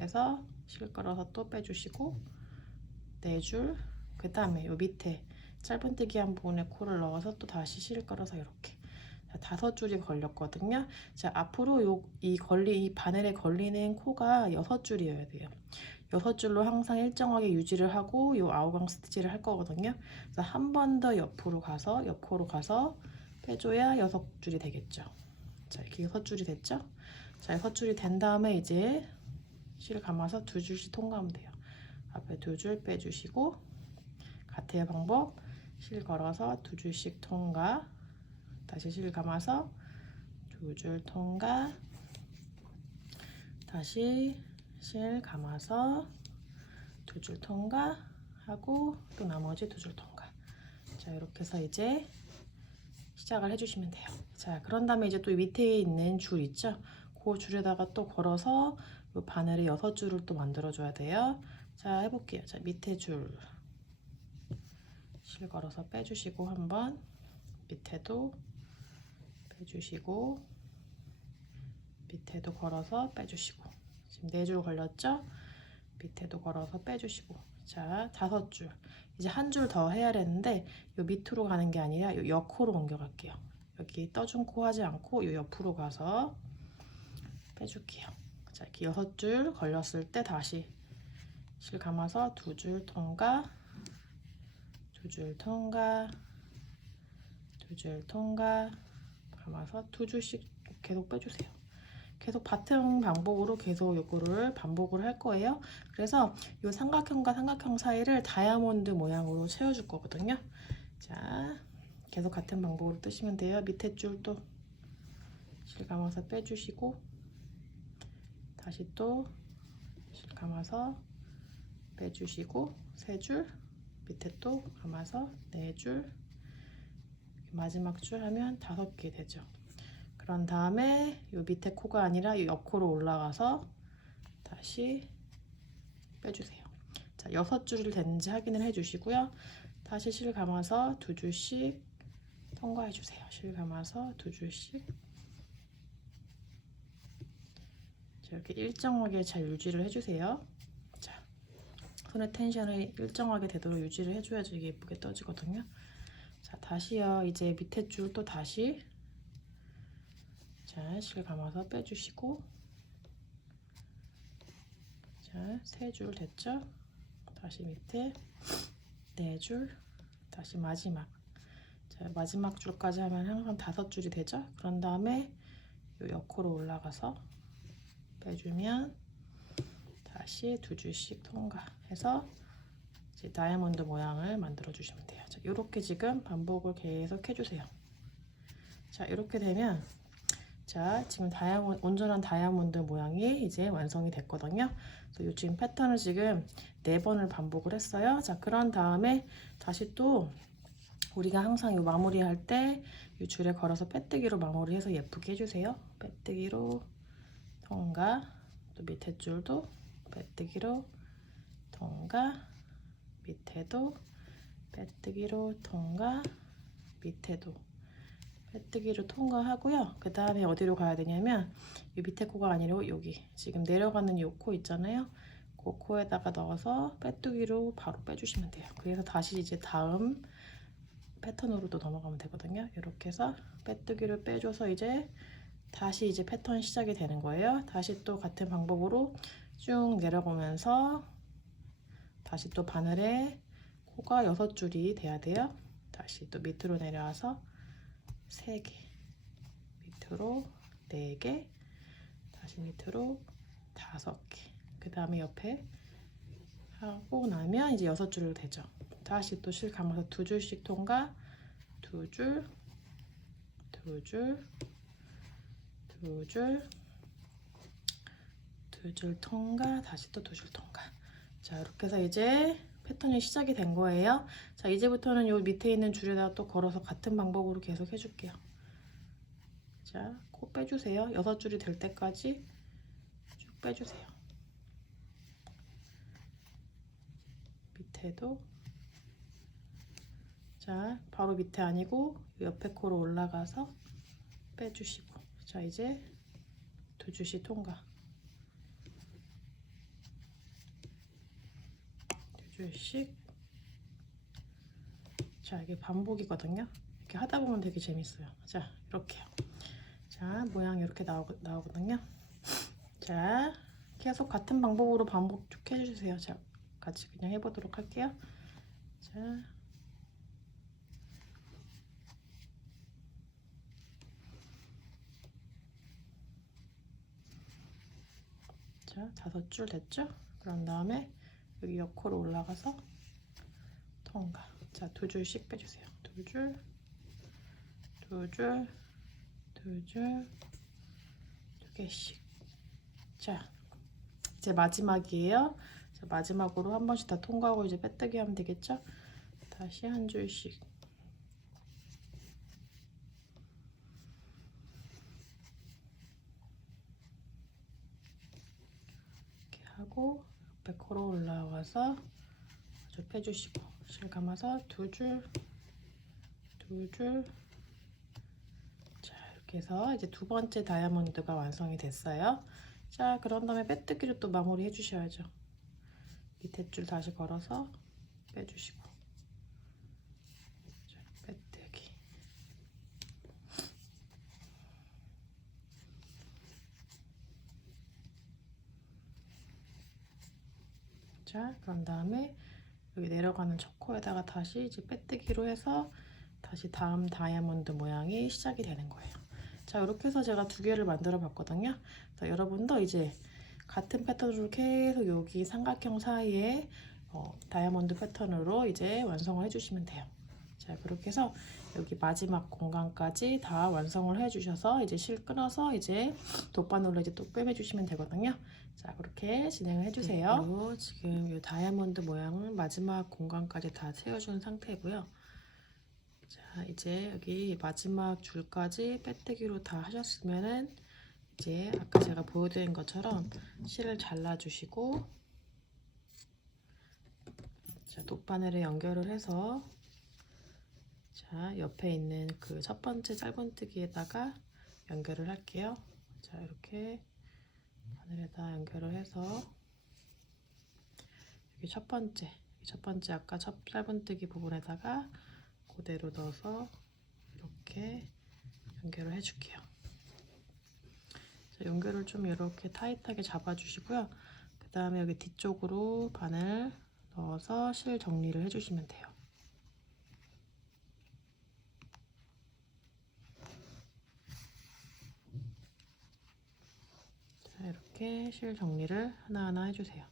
해서 실 끌어서 또 빼주시고, 네 줄, 그 다음에 이 밑에 짧은뜨기한 부분에 코를 넣어서 또 다시 실 끌어서 이렇게 다섯 줄이 걸렸거든요. 자, 앞으로 이 바늘에 걸리는 코가 6줄이어야 돼요. 6줄로 항상 일정하게 유지를 하고 요 아우강 스티치를 할 거거든요. 그래서 한 번 더 옆으로 가서 빼줘야 6줄이 되겠죠. 자, 이렇게 6줄이 됐죠? 자, 6줄이 된 다음에 이제 실 감아서 2줄씩 통과하면 돼요. 앞에 2줄 빼주시고, 같아요 방법. 실 걸어서 2줄씩 통과, 다시 실 감아서 2줄 통과, 다시 실 감아서 2줄 통과 하고 또 나머지 2줄 통과. 자, 이렇게 해서 이제 시작을 해주시면 돼요. 자, 그런 다음에 이제 또 밑에 있는 줄 있죠? 그 줄에다가 또 걸어서 이 바늘에 6줄을 또 만들어 줘야 돼요. 자, 해볼게요. 자, 밑에 줄 실 걸어서 빼주시고, 한번 밑에도 빼주시고, 밑에도 걸어서 빼주시고, 지금 4줄 걸렸죠? 밑에도 걸어서 빼주시고, 자, 5줄. 이제 한 줄 더 해야 되는데 요 밑으로 가는 게 아니라 요 옆코로 옮겨갈게요. 여기 떠준 코 하지 않고 요 옆으로 가서 빼줄게요. 자, 이렇게 6줄 걸렸을 때 다시 실 감아서 2줄 통과, 2줄 통과, 2줄 통과, 감아서 2줄씩 계속 빼주세요. 계속 같은 방법으로 계속 요거를 반복을 할 거예요. 그래서 이 삼각형과 삼각형 사이를 다이아몬드 모양으로 채워줄 거거든요. 자, 계속 같은 방법으로 뜨시면 돼요. 밑에 줄도 실 감아서 빼주시고, 다시 또 실 감아서 빼주시고, 3줄, 밑에 또 감아서 4줄, 마지막 줄 하면 5개 되죠. 그런 다음에 이 밑에 코가 아니라 이 옆코로 올라가서 다시 빼주세요. 자, 6줄이 됐는지 확인을 해주시고요. 다시 실 감아서 2줄씩 통과해주세요. 실 감아서 2줄씩. 자, 이렇게 일정하게 잘 유지를 해주세요. 자, 손의 텐션을 일정하게 되도록 유지를 해줘야지 이게 예쁘게 떠지거든요. 자, 다시요. 이제 밑에 줄 또 다시, 자, 실 감아서 빼주시고, 자, 3줄 됐죠? 다시 밑에 4줄, 다시 마지막. 자, 마지막 줄까지 하면 항상 5줄이 되죠? 그런 다음에 요 옆으로 올라가서 빼주면 다시 2줄씩 통과해서 이제 다이아몬드 모양을 만들어 주시면 돼요. 자, 이렇게 지금 반복을 계속 해주세요. 자, 이렇게 되면, 자, 지금 온전한 다이아몬드 모양이 이제 완성이 됐거든요. 그래서 이 지금 패턴을 지금 4번을 반복을 했어요. 자, 그런 다음에 다시 또 우리가 항상 이 마무리할 때 이 줄에 걸어서 빼뜨기로 마무리해서 예쁘게 해주세요. 빼뜨기로 통과, 또 밑에 줄도 빼뜨기로 통과, 밑에도 빼뜨기로 통과, 밑에도 빼뜨기로 통과하고요. 그 다음에 어디로 가야 되냐면 이 밑에 코가 아니라 여기 지금 내려가는 이 코 있잖아요. 그 코에다가 넣어서 빼뜨기로 바로 빼주시면 돼요. 그래서 다시 이제 다음 패턴으로 또 넘어가면 되거든요. 이렇게 해서 빼뜨기를 빼줘서 이제 다시 이제 패턴 시작이 되는 거예요. 다시 또 같은 방법으로 쭉 내려가면서 다시 또 바늘에 코가 6줄이 돼야 돼요. 다시 또 밑으로 내려와서 3개, 밑으로 4개, 다시 밑으로 5개, 그 다음에 옆에 하고 나면 이제 6줄로 되죠. 다시 또 실 감아서 2줄씩 통과, 2줄, 2줄, 2줄, 2줄 통과, 다시 또 2줄 통과. 자, 이렇게 해서 이제 패턴이 시작이 된 거예요. 자, 이제부터는 요 밑에 있는 줄에다가 또 걸어서 같은 방법으로 계속 해줄게요. 자, 코 빼주세요. 6줄이 될 때까지 쭉 빼주세요. 밑에도. 자, 바로 밑에 아니고 옆에 코로 올라가서 빼주시고. 자, 이제 2줄씩 통과. 2줄씩. 자, 이게 반복이거든요. 이렇게 하다 보면 되게 재밌어요. 자, 이렇게요. 자, 모양이 이렇게 나오거든요. 자, 계속 같은 방법으로 반복 쭉 해주세요. 자, 같이 그냥 해보도록 할게요. 자, 자, 5줄 됐죠? 그런 다음에 여기 옆코로 올라가서 통과. 자, 2줄씩 빼주세요. 2줄, 2줄, 2줄, 2개씩. 자, 이제 마지막이에요. 자, 마지막으로 한 번씩 다 통과하고 이제 빼뜨기 하면 되겠죠? 다시 한 줄씩. 이렇게 하고 옆에 코로 올라와서 쭉 빼주시고 실 감아서 2줄, 2줄. 자, 이렇게 해서 이제 2번째 다이아몬드가 완성이 됐어요. 자, 그런 다음에 빼뜨기로 또 마무리 해주셔야죠. 밑에 줄 다시 걸어서 빼주시고. 자, 빼뜨기. 자, 그런 다음에 여기 내려가는 첫 코에다가 다시 이제 빼뜨기로 해서 다시 다음 다이아몬드 모양이 시작이 되는 거예요. 자, 이렇게 해서 제가 2개를 만들어 봤거든요. 자, 여러분도 이제 같은 패턴으로 계속 여기 삼각형 사이에 다이아몬드 패턴으로 이제 완성을 해주시면 돼요. 자, 그렇게 해서 여기 마지막 공간까지 다 완성을 해주셔서 이제 실 끊어서 이제 돗바늘로 이제 또 꿰매주시면 되거든요. 자, 그렇게 진행을 해주세요. 그리고 지금 이 다이아몬드 모양은 마지막 공간까지 다 채워준 상태고요. 자, 이제 여기 마지막 줄까지 빼뜨기로 다 하셨으면은 이제 아까 제가 보여드린 것처럼 실을 잘라주시고, 자, 돗바늘에 연결을 해서 자, 옆에 있는 그 첫 번째 짧은뜨기에다가 연결을 할게요. 자, 이렇게 바늘에다 연결을 해서 여기 첫 번째 아까 첫 짧은뜨기 부분에다가 그대로 넣어서 이렇게 연결을 해줄게요. 자, 연결을 좀 이렇게 타이트하게 잡아주시고요. 그 다음에 여기 뒤쪽으로 바늘 넣어서 실 정리를 해주시면 돼요. 자, 이렇게 실 정리를 하나하나 해주세요.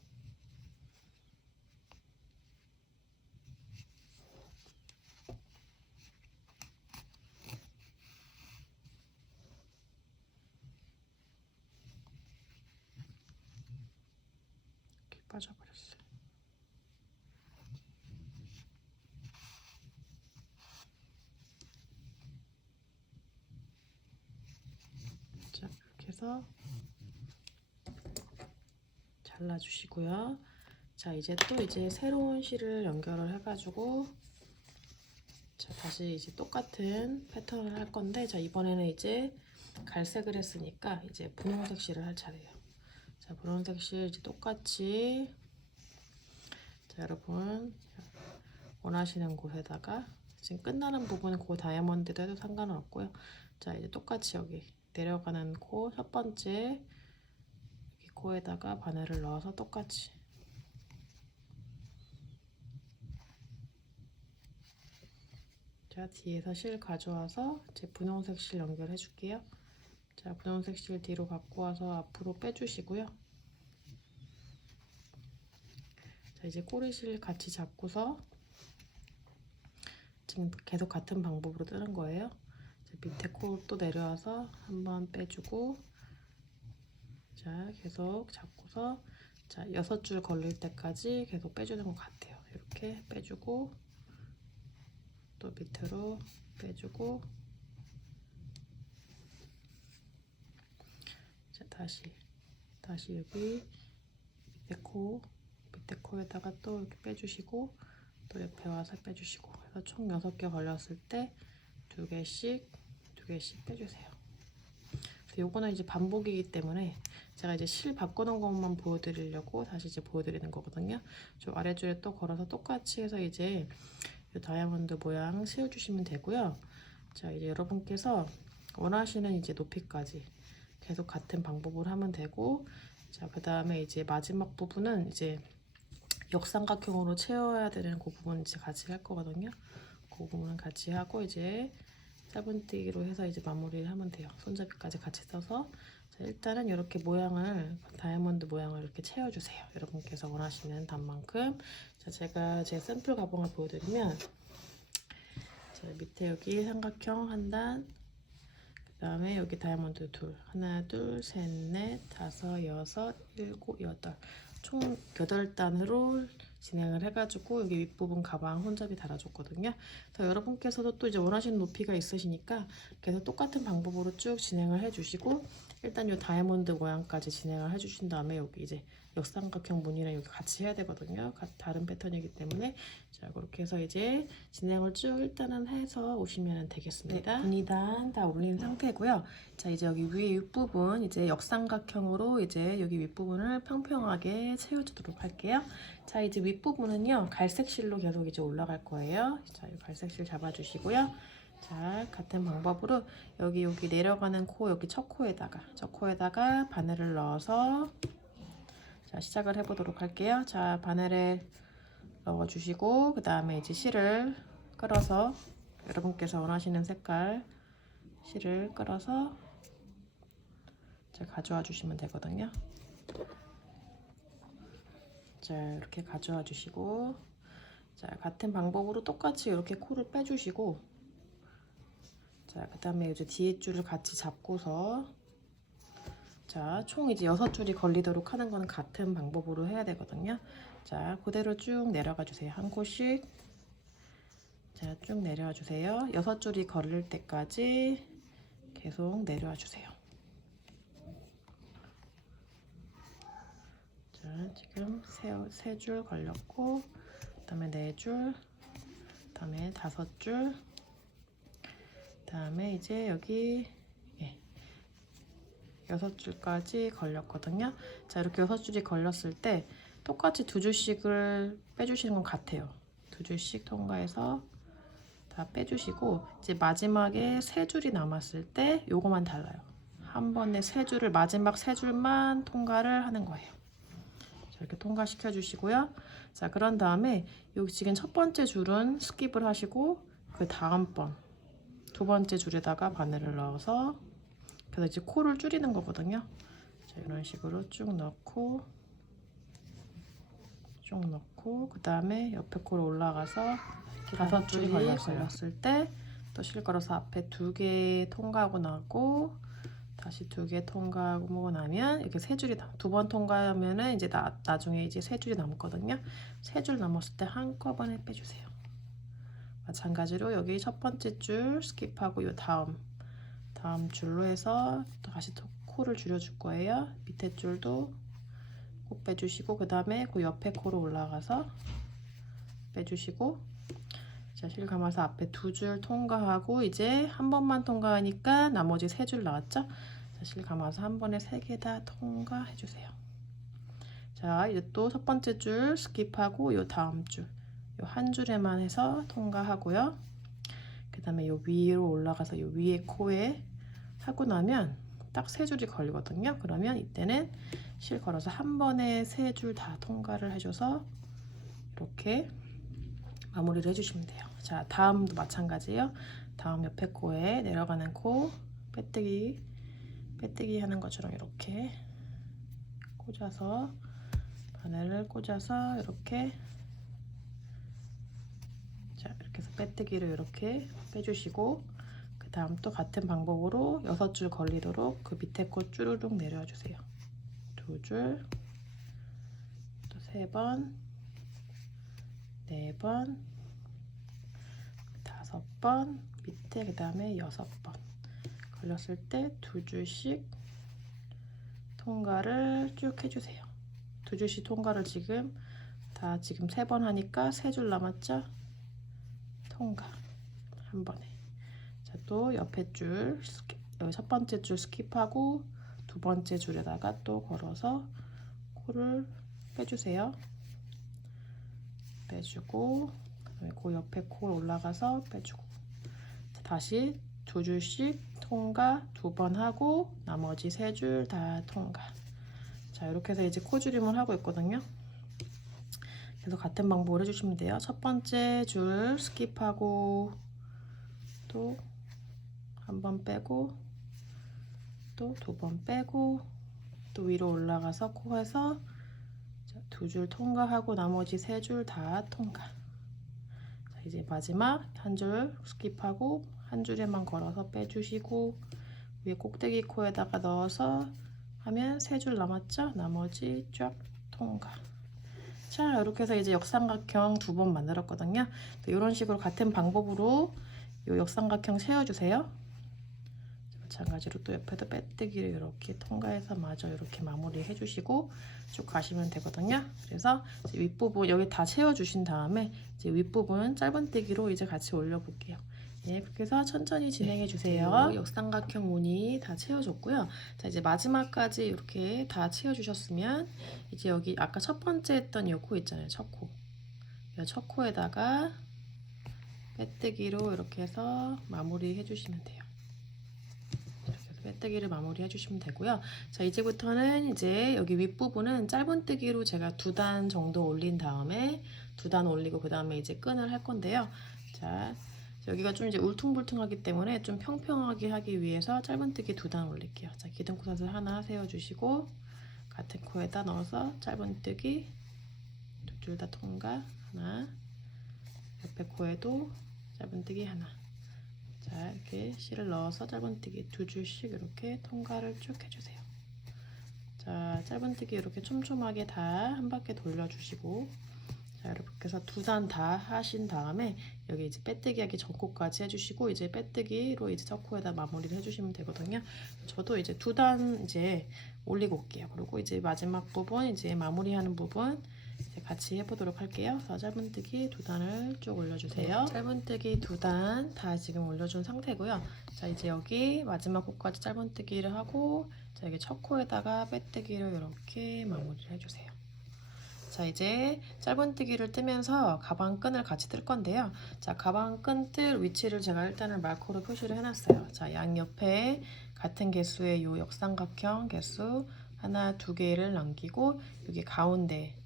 이렇게 빠져버렸어요. 자, 이렇게 해서 잘라주시고요. 자, 이제 또 이제 새로운 실을 연결을 해가지고 자, 다시 이제 똑같은 패턴을 할 건데, 자, 이번에는 이제 갈색을 했으니까 이제 분홍색 실을 할 차례예요. 자, 분홍색 실 이제 똑같이 자, 여러분 원하시는 곳에다가 지금 끝나는 부분은 그 다이아몬드도 해도 상관은 없고요. 자, 이제 똑같이 여기 내려가는 코 첫 번째 여기 코에다가 바늘을 넣어서 똑같이 자 뒤에서 실 가져와서 이제 분홍색 실 연결해 줄게요. 자 분홍색 실 뒤로 갖고 와서 앞으로 빼주시고요. 자 이제 꼬리실 같이 잡고서 지금 계속 같은 방법으로 뜨는 거예요. 밑에 코 또 내려와서 한번 빼주고 자 계속 잡고서 자 6줄 걸릴 때까지 계속 빼주는 것 같아요. 이렇게 빼주고 또 밑으로 빼주고 자 다시 여기 밑에 코에다가 또 이렇게 빼주시고 또 옆에 와서 빼주시고 그래서 총 6개 걸렸을 때 2개씩 빼주세요. 요거는 이제 반복이기 때문에 제가 이제 실 바꾸는 것만 보여드리려고 다시 이제 보여드리는 거거든요. 저 아래줄에 또 걸어서 똑같이 해서 이제 이 다이아몬드 모양 세워주시면 되고요. 자 이제 여러분께서 원하시는 이제 높이까지 계속 같은 방법으로 하면 되고 자 그 다음에 이제 마지막 부분은 이제 역삼각형으로 채워야 되는 그 부분 이제 같이 할 거거든요. 그 부분은 같이 하고 이제 짧은뜨기로 해서 이제 마무리를 하면 돼요. 손잡이까지 같이 써서 자, 일단은 이렇게 모양을 다이아몬드 모양을 이렇게 채워주세요. 여러분께서 원하시는 단만큼. 자 제가 제 샘플 가방을 보여드리면 자, 밑에 여기 삼각형 한 단, 그 다음에 여기 다이아몬드 둘, 하나, 둘, 셋, 넷, 다섯, 여섯, 일곱, 여덟, 총 8단으로 진행을 해가지고 여기 윗부분 가방 손잡이 달아줬거든요. 그래서 여러분께서도 또 이제 원하시는 높이가 있으시니까 계속 똑같은 방법으로 쭉 진행을 해주시고 일단 이 다이아몬드 모양까지 진행을 해주신 다음에 여기 이제 역삼각형 무늬랑 여기 같이 해야 되거든요. 다른 패턴이기 때문에 자 그렇게 해서 이제 진행을 쭉 일단은 해서 오시면 되겠습니다. 네, 분이단 다 올린 상태고요. 자 이제 여기 위에 윗부분 이제 역삼각형으로 이제 여기 윗부분을 평평하게 채워주도록 할게요. 자 이제 윗부분은요 갈색 실로 계속 이제 올라갈 거예요. 자 이 갈색 실 잡아주시고요. 자 같은 방법으로 여기 내려가는 코 여기 첫 코에다가 바늘을 넣어서 자 시작을 해보도록 할게요. 자 바늘을 넣어주시고 그 다음에 이제 실을 끌어서 여러분께서 원하시는 색깔 실을 끌어서 자 가져와 주시면 되거든요. 자 이렇게 가져와 주시고 자 같은 방법으로 똑같이 이렇게 코를 빼주시고 자 그 다음에 이제 뒤에 줄을 같이 잡고서 자 총 이제 6줄이 걸리도록 하는 거는 같은 방법으로 해야 되거든요. 자 그대로 쭉 내려가 주세요. 한 코씩 자 쭉 내려와 주세요. 6줄이 걸릴 때까지 계속 내려와 주세요. 자 지금 3줄 걸렸고 그 다음에 4줄 그 다음에 5줄 그 다음에 이제 여기 6줄까지 걸렸거든요. 자 이렇게 6줄이 걸렸을 때 똑같이 2줄씩을 빼주시는 것 같아요. 2줄씩 통과해서 다 빼주시고 이제 마지막에 3줄이 남았을 때 요거만 달라요. 한 번에 3줄을 마지막 3줄만 통과를 하는 거예요. 자, 이렇게 통과시켜 주시고요. 자 그런 다음에 여기 지금 첫 번째 줄은 스킵을 하시고 그 다음 번 두 번째 줄에다가 바늘을 넣어서 그래서 이제 코를 줄이는 거거든요. 자, 이런 식으로 쭉 넣고 그 다음에 옆에 코로 올라가서 5줄이 걸렸을 때 또 실 걸어서 앞에 2개 통과하고 나고 다시 2개 통과하고 나면 이렇게 3줄이 2번 통과하면은 이제 나중에 이제 3줄이 남거든요. 3줄 남았을 때 한꺼번에 빼주세요. 마찬가지로 여기 첫 번째 줄 스킵하고 요 다음 줄로 해서 또 다시 코를 줄여줄 거예요. 밑에 줄도 꼭 빼주시고 그 다음에 그 옆에 코로 올라가서 빼주시고 자, 실 감아서 앞에 2줄 통과하고 이제 한 번만 통과하니까 나머지 3줄 나왔죠? 자, 실 감아서 한 번에 3개 다 통과해 주세요. 자 이제 또 첫 번째 줄 스킵하고 요 다음 줄 요 한 줄에만 해서 통과하고요. 그 다음에 요 위로 올라가서 요 위에 코에 하고 나면 딱 3줄이 걸리거든요. 그러면 이때는 실 걸어서 한 번에 3줄 다 통과를 해줘서 이렇게 마무리를 해주시면 돼요. 자, 다음도 마찬가지예요. 다음 옆에 코에 내려가는 코 빼뜨기 하는 것처럼 이렇게 꽂아서 바늘을 꽂아서 이렇게, 자, 이렇게 해서 빼뜨기를 이렇게 빼주시고, 그 다음 또 같은 방법으로 6줄 걸리도록 그 밑에 코 쭈루룩 내려주세요. 2줄, 또 3번, 4번, 5번, 밑에 그 다음에 6번 걸렸을 때 2줄씩 통과를 쭉 해주세요. 2줄씩 통과를 지금 3번 하니까 3줄 남았죠? 통과 한 번에. 자, 또 옆에 줄 여기 첫 번째 줄 스킵하고 두 번째 줄에다가 또 걸어서 코를 빼주세요. 빼주고, 그다음에 그 옆에 코 올라가서 빼주고, 다시 2줄씩 통과 2번 하고 나머지 3줄 다 통과. 자, 이렇게 해서 이제 코줄임을 하고 있거든요. 그래서 같은 방법을 해주시면 돼요. 첫 번째 줄 스킵하고 또 한 번 빼고 또 2번 빼고 또 위로 올라가서 코에서 2줄 통과하고 나머지 3줄 다 통과. 자, 이제 마지막 한 줄 스킵하고 한 줄에만 걸어서 빼주시고 위에 꼭대기 코에다가 넣어서 하면 3줄 남았죠? 나머지 쫙 통과. 자, 이렇게 해서 이제 역삼각형 2번 만들었거든요. 이런 식으로 같은 방법으로 이 역삼각형 세워주세요. 마찬가지로 또 옆에도 빼뜨기를 이렇게 통과해서 마저 이렇게 마무리 해주시고 쭉 가시면 되거든요. 그래서 이제 윗부분 여기 다 채워주신 다음에 이제 윗부분 짧은뜨기로 이제 같이 올려볼게요. 네, 그렇게 해서 천천히 진행해 주세요. 네, 역삼각형 무늬 다 채워줬고요. 자, 이제 마지막까지 이렇게 다 채워주셨으면 이제 여기 아까 첫 번째 했던 이 코 있잖아요. 첫 코. 이 첫 코에다가 빼뜨기로 이렇게 해서 마무리 해주시면 돼요. 빼뜨기를 마무리 해주시면 되고요. 자, 이제부터는 이제 여기 윗부분은 짧은뜨기로 제가 2단 정도 올린 다음에 2단 올리고 그 다음에 이제 끈을 할 건데요. 자, 여기가 좀 이제 울퉁불퉁하기 때문에 좀 평평하게 하기 위해서 짧은뜨기 2단 올릴게요. 자, 기둥코사슬 하나 세워주시고 같은 코에다 넣어서 짧은뜨기 2줄 다 통과 하나, 옆에 코에도 짧은뜨기 하나. 자, 이렇게 실을 넣어서 짧은뜨기 2줄씩 이렇게 통과를 쭉 해주세요. 자, 짧은뜨기 이렇게 촘촘하게 다 한 바퀴 돌려주시고, 자, 이렇게 해서 2단 다 하신 다음에 여기 이제 빼뜨기 하기 전 코까지 해주시고 이제 빼뜨기로 이제 첫 코에다 마무리를 해주시면 되거든요. 저도 이제 2단 이제 올리고 올게요. 그리고 이제 마지막 부분 이제 마무리하는 부분 이제 같이 해보도록 할게요. 그래서 짧은뜨기 2단을 쭉 올려주세요. 짧은뜨기 2단 다 지금 올려준 상태고요. 자, 이제 여기 마지막 코까지 짧은뜨기를 하고, 자, 여기 첫 코에다가 빼뜨기를 이렇게 마무리를 해주세요. 자, 이제 짧은뜨기를 뜨면서 가방끈을 같이 뜰 건데요. 자, 가방끈 뜰 위치를 제가 일단은 마커로 표시를 해놨어요. 자, 양옆에 같은 개수의 요 역삼각형 개수 하나, 2개를 남기고 여기 가운데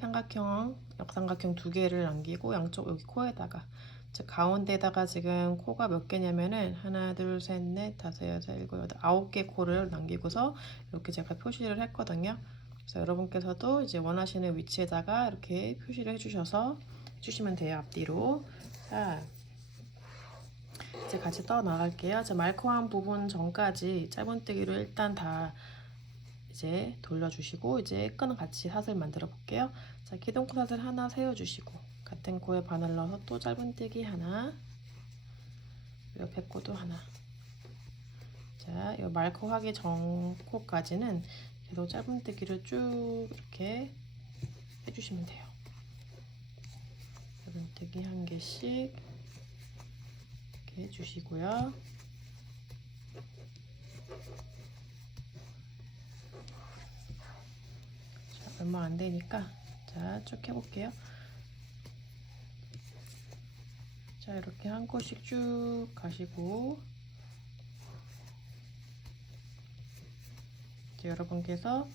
삼각형, 역삼각형 2개를 남기고 양쪽 여기 코에다가, 즉 가운데다가 지금 코가 몇 개냐면은 하나, 둘, 셋, 넷, 다섯, 여섯, 일곱, 여덟, 9개 코를 남기고서 이렇게 제가 표시를 했거든요. 그래서 여러분께서도 이제 원하시는 위치에다가 이렇게 표시를 해주시면 돼요. 앞뒤로. 자, 이제 같이 떠 나갈게요. 자, 말코한 부분 전까지 짧은뜨기로 일단 다 이제 돌려주시고 이제 끈 같이 사슬 만들어 볼게요. 자, 기둥코 사슬 하나 세워주시고 같은 코에 바늘 넣어서 또 짧은뜨기 하나, 옆에 코도 하나. 자, 이 말코 하기 전 코까지는 계속 짧은뜨기를 쭉 이렇게 해주시면 돼요. 짧은뜨기 한 개씩 이렇게 해주시고요. 얼마 안 되니까 자, 쭉 해볼게요. 자, 이렇게 한 코씩 쭉 가시고 이제 여러분께서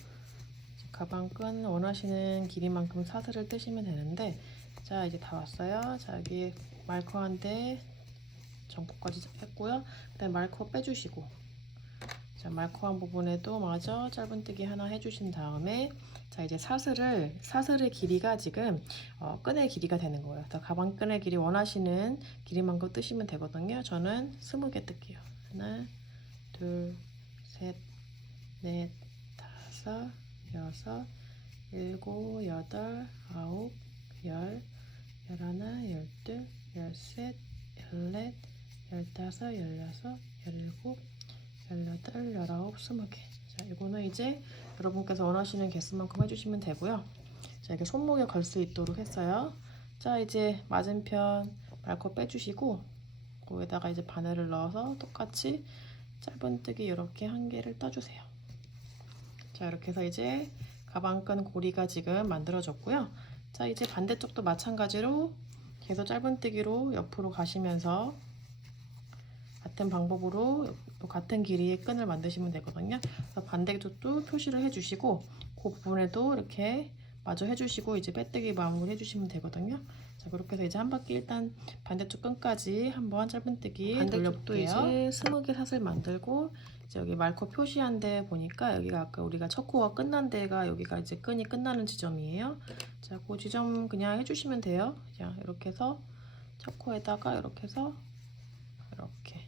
가방끈 원하시는 길이만큼 사슬을 떼시면 되는데, 자 이제 다 왔어요. 자 여기 마커한데 전코까지 했고요. 그다음에 마커 빼주시고, 자 마커한 부분에도 마저 짧은뜨기 하나 해주신 다음에, 자 이제 사슬의 길이가 지금 끈의 길이가 되는 거예요. 가방 끈의 길이 원하시는 길이만큼 뜨시면 되거든요. 저는 20개 뜰게요. 하나, 둘, 셋, 넷, 다섯, 여섯, 일곱, 여덟, 아홉, 열, 열하나, 열둘, 열셋, 열넷, 열다섯, 열여섯, 열일곱, 열여덟, 열아홉, 20개. 자, 이거는 이제 여러분께서 원하시는 개수만큼 해주시면 되고요. 자, 이렇게 손목에 걸 수 있도록 했어요. 자, 이제 맞은편 말코 빼주시고, 거기다가 이제 바늘을 넣어서 똑같이 짧은뜨기 이렇게 한 개를 떠주세요. 자, 이렇게 해서 이제 가방끈 고리가 지금 만들어졌고요. 자, 이제 반대쪽도 마찬가지로 계속 짧은뜨기로 옆으로 가시면서 같은 방법으로 같은 길이의 끈을 만드시면 되거든요. 그래서 반대쪽도 표시를 해주시고, 그 부분에도 이렇게 마저 해주시고 이제 빼뜨기 마무리 해주시면 되거든요. 자, 그렇게 해서 이제 한 바퀴 일단 반대쪽 끈까지 한번 짧은뜨기 돌려볼게요. 이제 20개 사슬 만들고, 이제 여기 말코 표시한 데 보니까 여기가 아까 우리가 첫 코가 끝난 데가 여기가 이제 끈이 끝나는 지점이에요. 자, 그 지점 그냥 해주시면 돼요. 자, 이렇게 해서 첫 코에다가 이렇게 해서 이렇게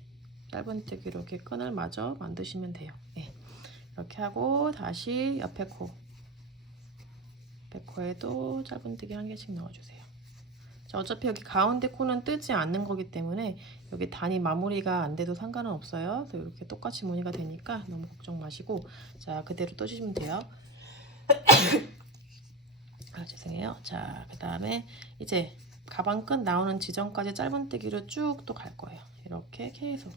짧은뜨기로 이렇게 끈을 마저 만드시면 돼요. 네. 이렇게 하고 다시 옆에 코에도 짧은뜨기 한 개씩 넣어주세요. 자, 어차피 여기 가운데 코는 뜨지 않는 거기 때문에 여기 단이 마무리가 안 돼도 상관은 없어요. 그래서 이렇게 똑같이 무늬가 되니까 너무 걱정 마시고, 자 그대로 떠주시면 돼요. 아, 죄송해요. 자, 그 다음에 이제 가방끈 나오는 지점까지 짧은뜨기로 쭉 또 갈 거예요. 이렇게 계속.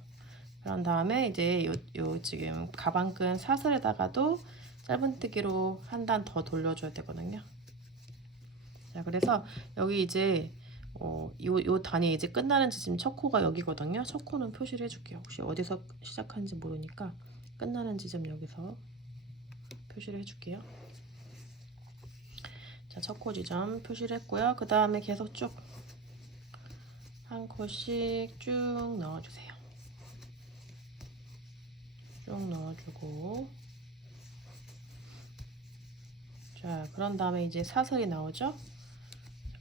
그런 다음에 이제 요 지금 가방끈 사슬에다가도 짧은뜨기로 한 단 더 돌려줘야 되거든요. 자, 그래서 여기 이제 요 단이 이제 끝나는 지점 첫 코가 여기거든요. 첫 코는 표시를 해줄게요. 혹시 어디서 시작하는지 모르니까 끝나는 지점 여기서 표시를 해줄게요. 자, 첫 코 지점 표시를 했고요. 그 다음에 계속 쭉 한 코씩 쭉 넣어주세요. 쭉 넣어주고, 자 그런 다음에 이제 사슬이 나오죠.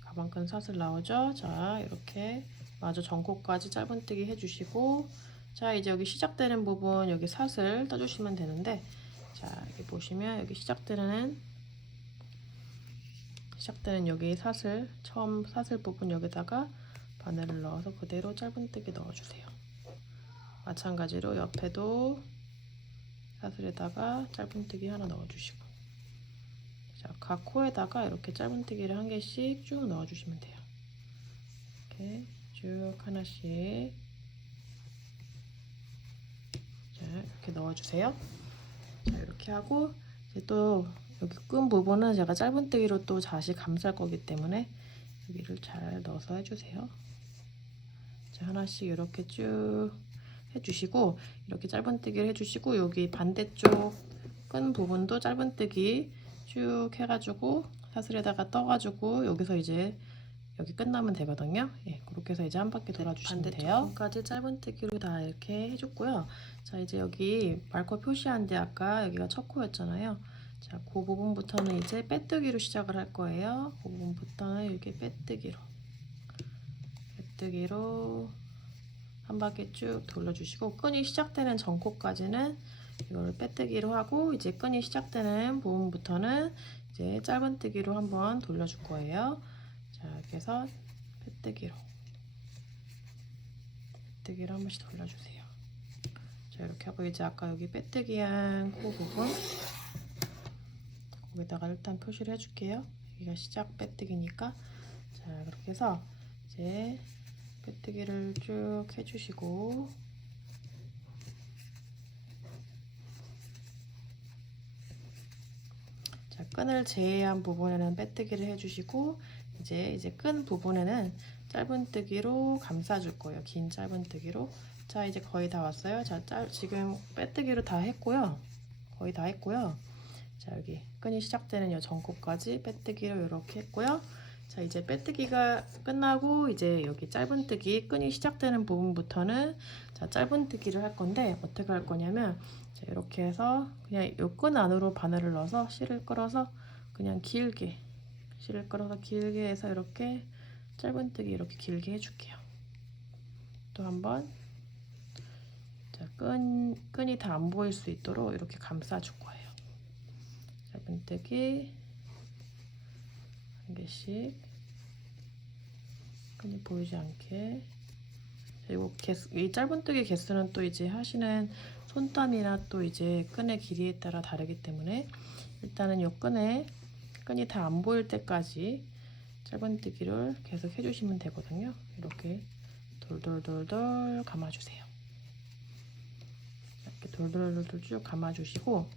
가방끈 사슬 나오죠. 자 이렇게 마저 전코까지 짧은뜨기 해주시고, 자 이제 여기 시작되는 부분 여기 사슬 떠주시면 되는데, 자 여기 보시면 여기 시작되는 여기 사슬, 처음 사슬 부분 여기다가 바늘을 넣어서 그대로 짧은뜨기 넣어주세요. 마찬가지로 옆에도 사슬에다가 짧은뜨기 하나 넣어주시고, 자, 각 코에다가 이렇게 짧은뜨기를 한 개씩 쭉 넣어주시면 돼요. 이렇게 쭉 하나씩, 자, 이렇게 넣어주세요. 자, 이렇게 하고 이제 또 여기 끈 부분은 제가 짧은뜨기로 또 다시 감쌀 거기 때문에 여기를 잘 넣어서 해주세요. 자, 하나씩 이렇게 쭉 해주시고, 이렇게 짧은뜨기를 해주시고, 여기 반대쪽 끈 부분도 짧은뜨기 쭉 해가지고 사슬에다가 떠가지고 여기서 이제 여기 끝나면 되거든요. 예, 그렇게 해서 이제 한 바퀴 돌아주시면 돼요. 반대쪽까지 짧은뜨기로 다 이렇게 해줬고요. 자, 이제 여기 말코 표시한 데 아까 여기가 첫 코였잖아요. 자, 그 부분부터는 이제 빼뜨기로 시작을 할 거예요. 그 부분부터는 이렇게 빼뜨기로 한 바퀴 쭉 돌려주시고, 끈이 시작되는 전코까지는 이걸 빼뜨기로 하고, 이제 끈이 시작되는 부분부터는 이제 짧은뜨기로 한번 돌려줄 거예요. 자, 이렇게 해서 빼뜨기로 한 번씩 돌려주세요. 자, 이렇게 하고 이제 아까 여기 빼뜨기한 코 부분 거기다가 일단 표시를 해줄게요. 여기가 시작 빼뜨기니까. 자, 그렇게 해서 이제 빼뜨기를 쭉 해주시고, 자, 끈을 제외한 부분에는 빼뜨기를 해주시고, 이제 끈 부분에는 짧은뜨기로 감싸줄 거예요. 긴 짧은뜨기로. 자, 이제 거의 다 왔어요. 자, 지금 빼뜨기로 다 했고요. 거의 다 했고요. 자, 여기 끈이 시작되는 이 전코까지 빼뜨기를 이렇게 했고요. 자, 이제 빼뜨기가 끝나고 이제 여기 짧은뜨기 끈이 시작되는 부분부터는 자, 짧은뜨기를 할 건데 어떻게 할 거냐면 자, 이렇게 해서 그냥 이 끈 안으로 바늘을 넣어서 실을 끌어서 그냥 길게 실을 끌어서 길게 해서 이렇게 짧은뜨기 이렇게 길게 해줄게요. 또 한번 자, 끈이 다 안 보일 수 있도록 이렇게 감싸줄 거예요. 짧은뜨기 한 개씩 끈이 보이지 않게. 그리고 이 짧은뜨기 개수는 또 이제 하시는 손땀이나 또 이제 끈의 길이에 따라 다르기 때문에 일단은 이 끈이 다 안 보일 때까지 짧은뜨기를 계속 해주시면 되거든요. 이렇게 돌돌돌돌 감아주세요. 이렇게 돌돌돌돌 쭉 감아주시고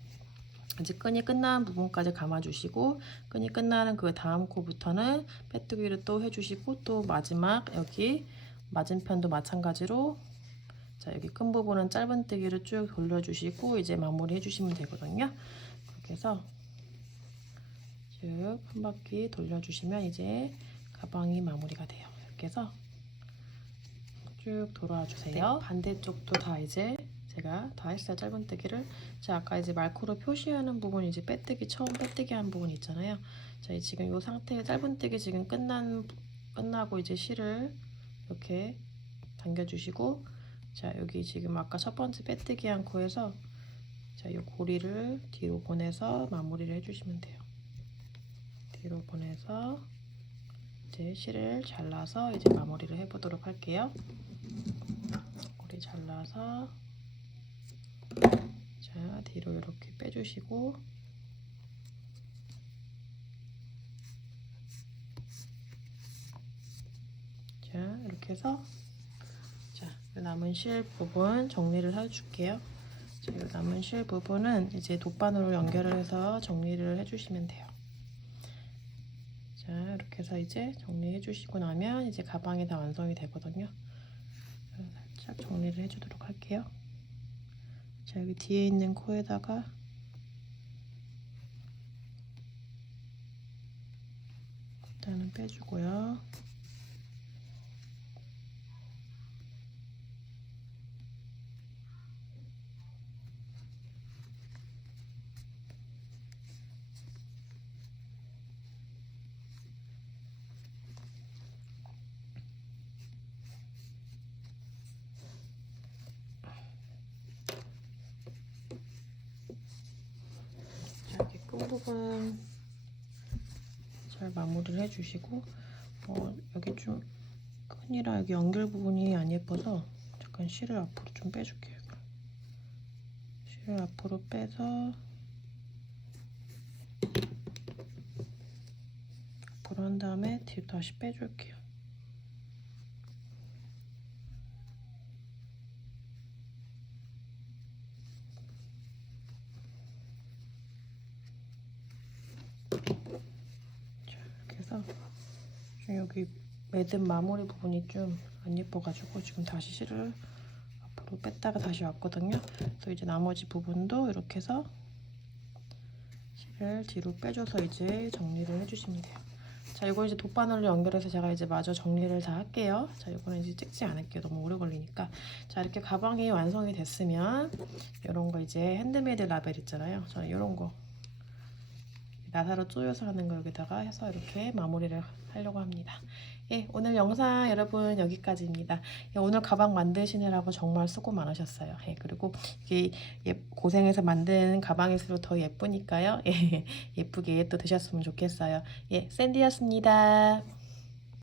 이제 끈이 끝나는 부분까지 감아주시고 끈이 끝나는 그 다음 코부터는 빼뜨기를 또 해주시고 또 마지막 여기 맞은편도 마찬가지로 자 여기 끈 부분은 짧은뜨기를 쭉 돌려주시고 이제 마무리 해주시면 되거든요. 그렇게 해서 쭉 한 바퀴 돌려주시면 이제 가방이 마무리가 돼요. 이렇게 해서 쭉 돌아주세요. 네, 반대쪽도 다 이제 제가 다 했어요. 짧은뜨기를. 자, 아까 이제 마크로 표시하는 부분 이제 빼뜨기 처음 빼뜨기 한 부분 있잖아요. 자, 지금 이 상태의 짧은뜨기 지금 끝나고 이제 실을 이렇게 당겨주시고 자, 여기 지금 아까 첫 번째 빼뜨기 한 코에서 자, 이 고리를 뒤로 보내서 마무리를 해주시면 돼요. 뒤로 보내서 이제 실을 잘라서 이제 마무리를 해보도록 할게요. 고리 잘라서 자 뒤로 이렇게 빼주시고 자 이렇게 해서 자 남은 실 부분 정리를 해줄게요. 자, 이 남은 실 부분은 이제 돗바늘로 연결을 해서 정리를 해주시면 돼요. 자 이렇게 해서 이제 정리해 주시고 나면 이제 가방이 다 완성이 되거든요. 살짝 정리를 해주도록 할게요. 자 여기 뒤에 있는 코에다가 일단은 빼주고요. 이렇게 끝 부분 잘 마무리를 해주시고 여기 좀 끈이랑 여기 연결 부분이 안 예뻐서 잠깐 실을 앞으로 좀 빼줄게요. 실을 앞으로 빼서 앞으로 한 다음에 뒤로 다시 빼줄게요. 자 이렇게 해서 좀 여기 매듭 마무리 부분이 좀 안 예뻐가지고 지금 다시 실을 앞으로 뺐다가 다시 왔거든요. 그래서 이제 나머지 부분도 이렇게 해서 실을 뒤로 빼줘서 이제 정리를 해주시면 돼요. 자, 이거 이제 돗바늘로 연결해서 제가 이제 마저 정리를 다 할게요. 자, 이거는 이제 찍지 않을게요. 너무 오래 걸리니까. 자, 이렇게 가방이 완성이 됐으면 이런 거 이제 핸드메이드 라벨 있잖아요. 저는 이런 거 나사로 조여서 하는 거 여기다가 해서 이렇게 마무리를 하려고 합니다. 예, 오늘 영상 여러분 여기까지입니다. 예, 오늘 가방 만드시느라고 정말 수고 많으셨어요. 예, 그리고 이게 고생해서 만든 가방일수록 더 예쁘니까요. 예, 예쁘게 또 드셨으면 좋겠어요. 예, 샌디였습니다.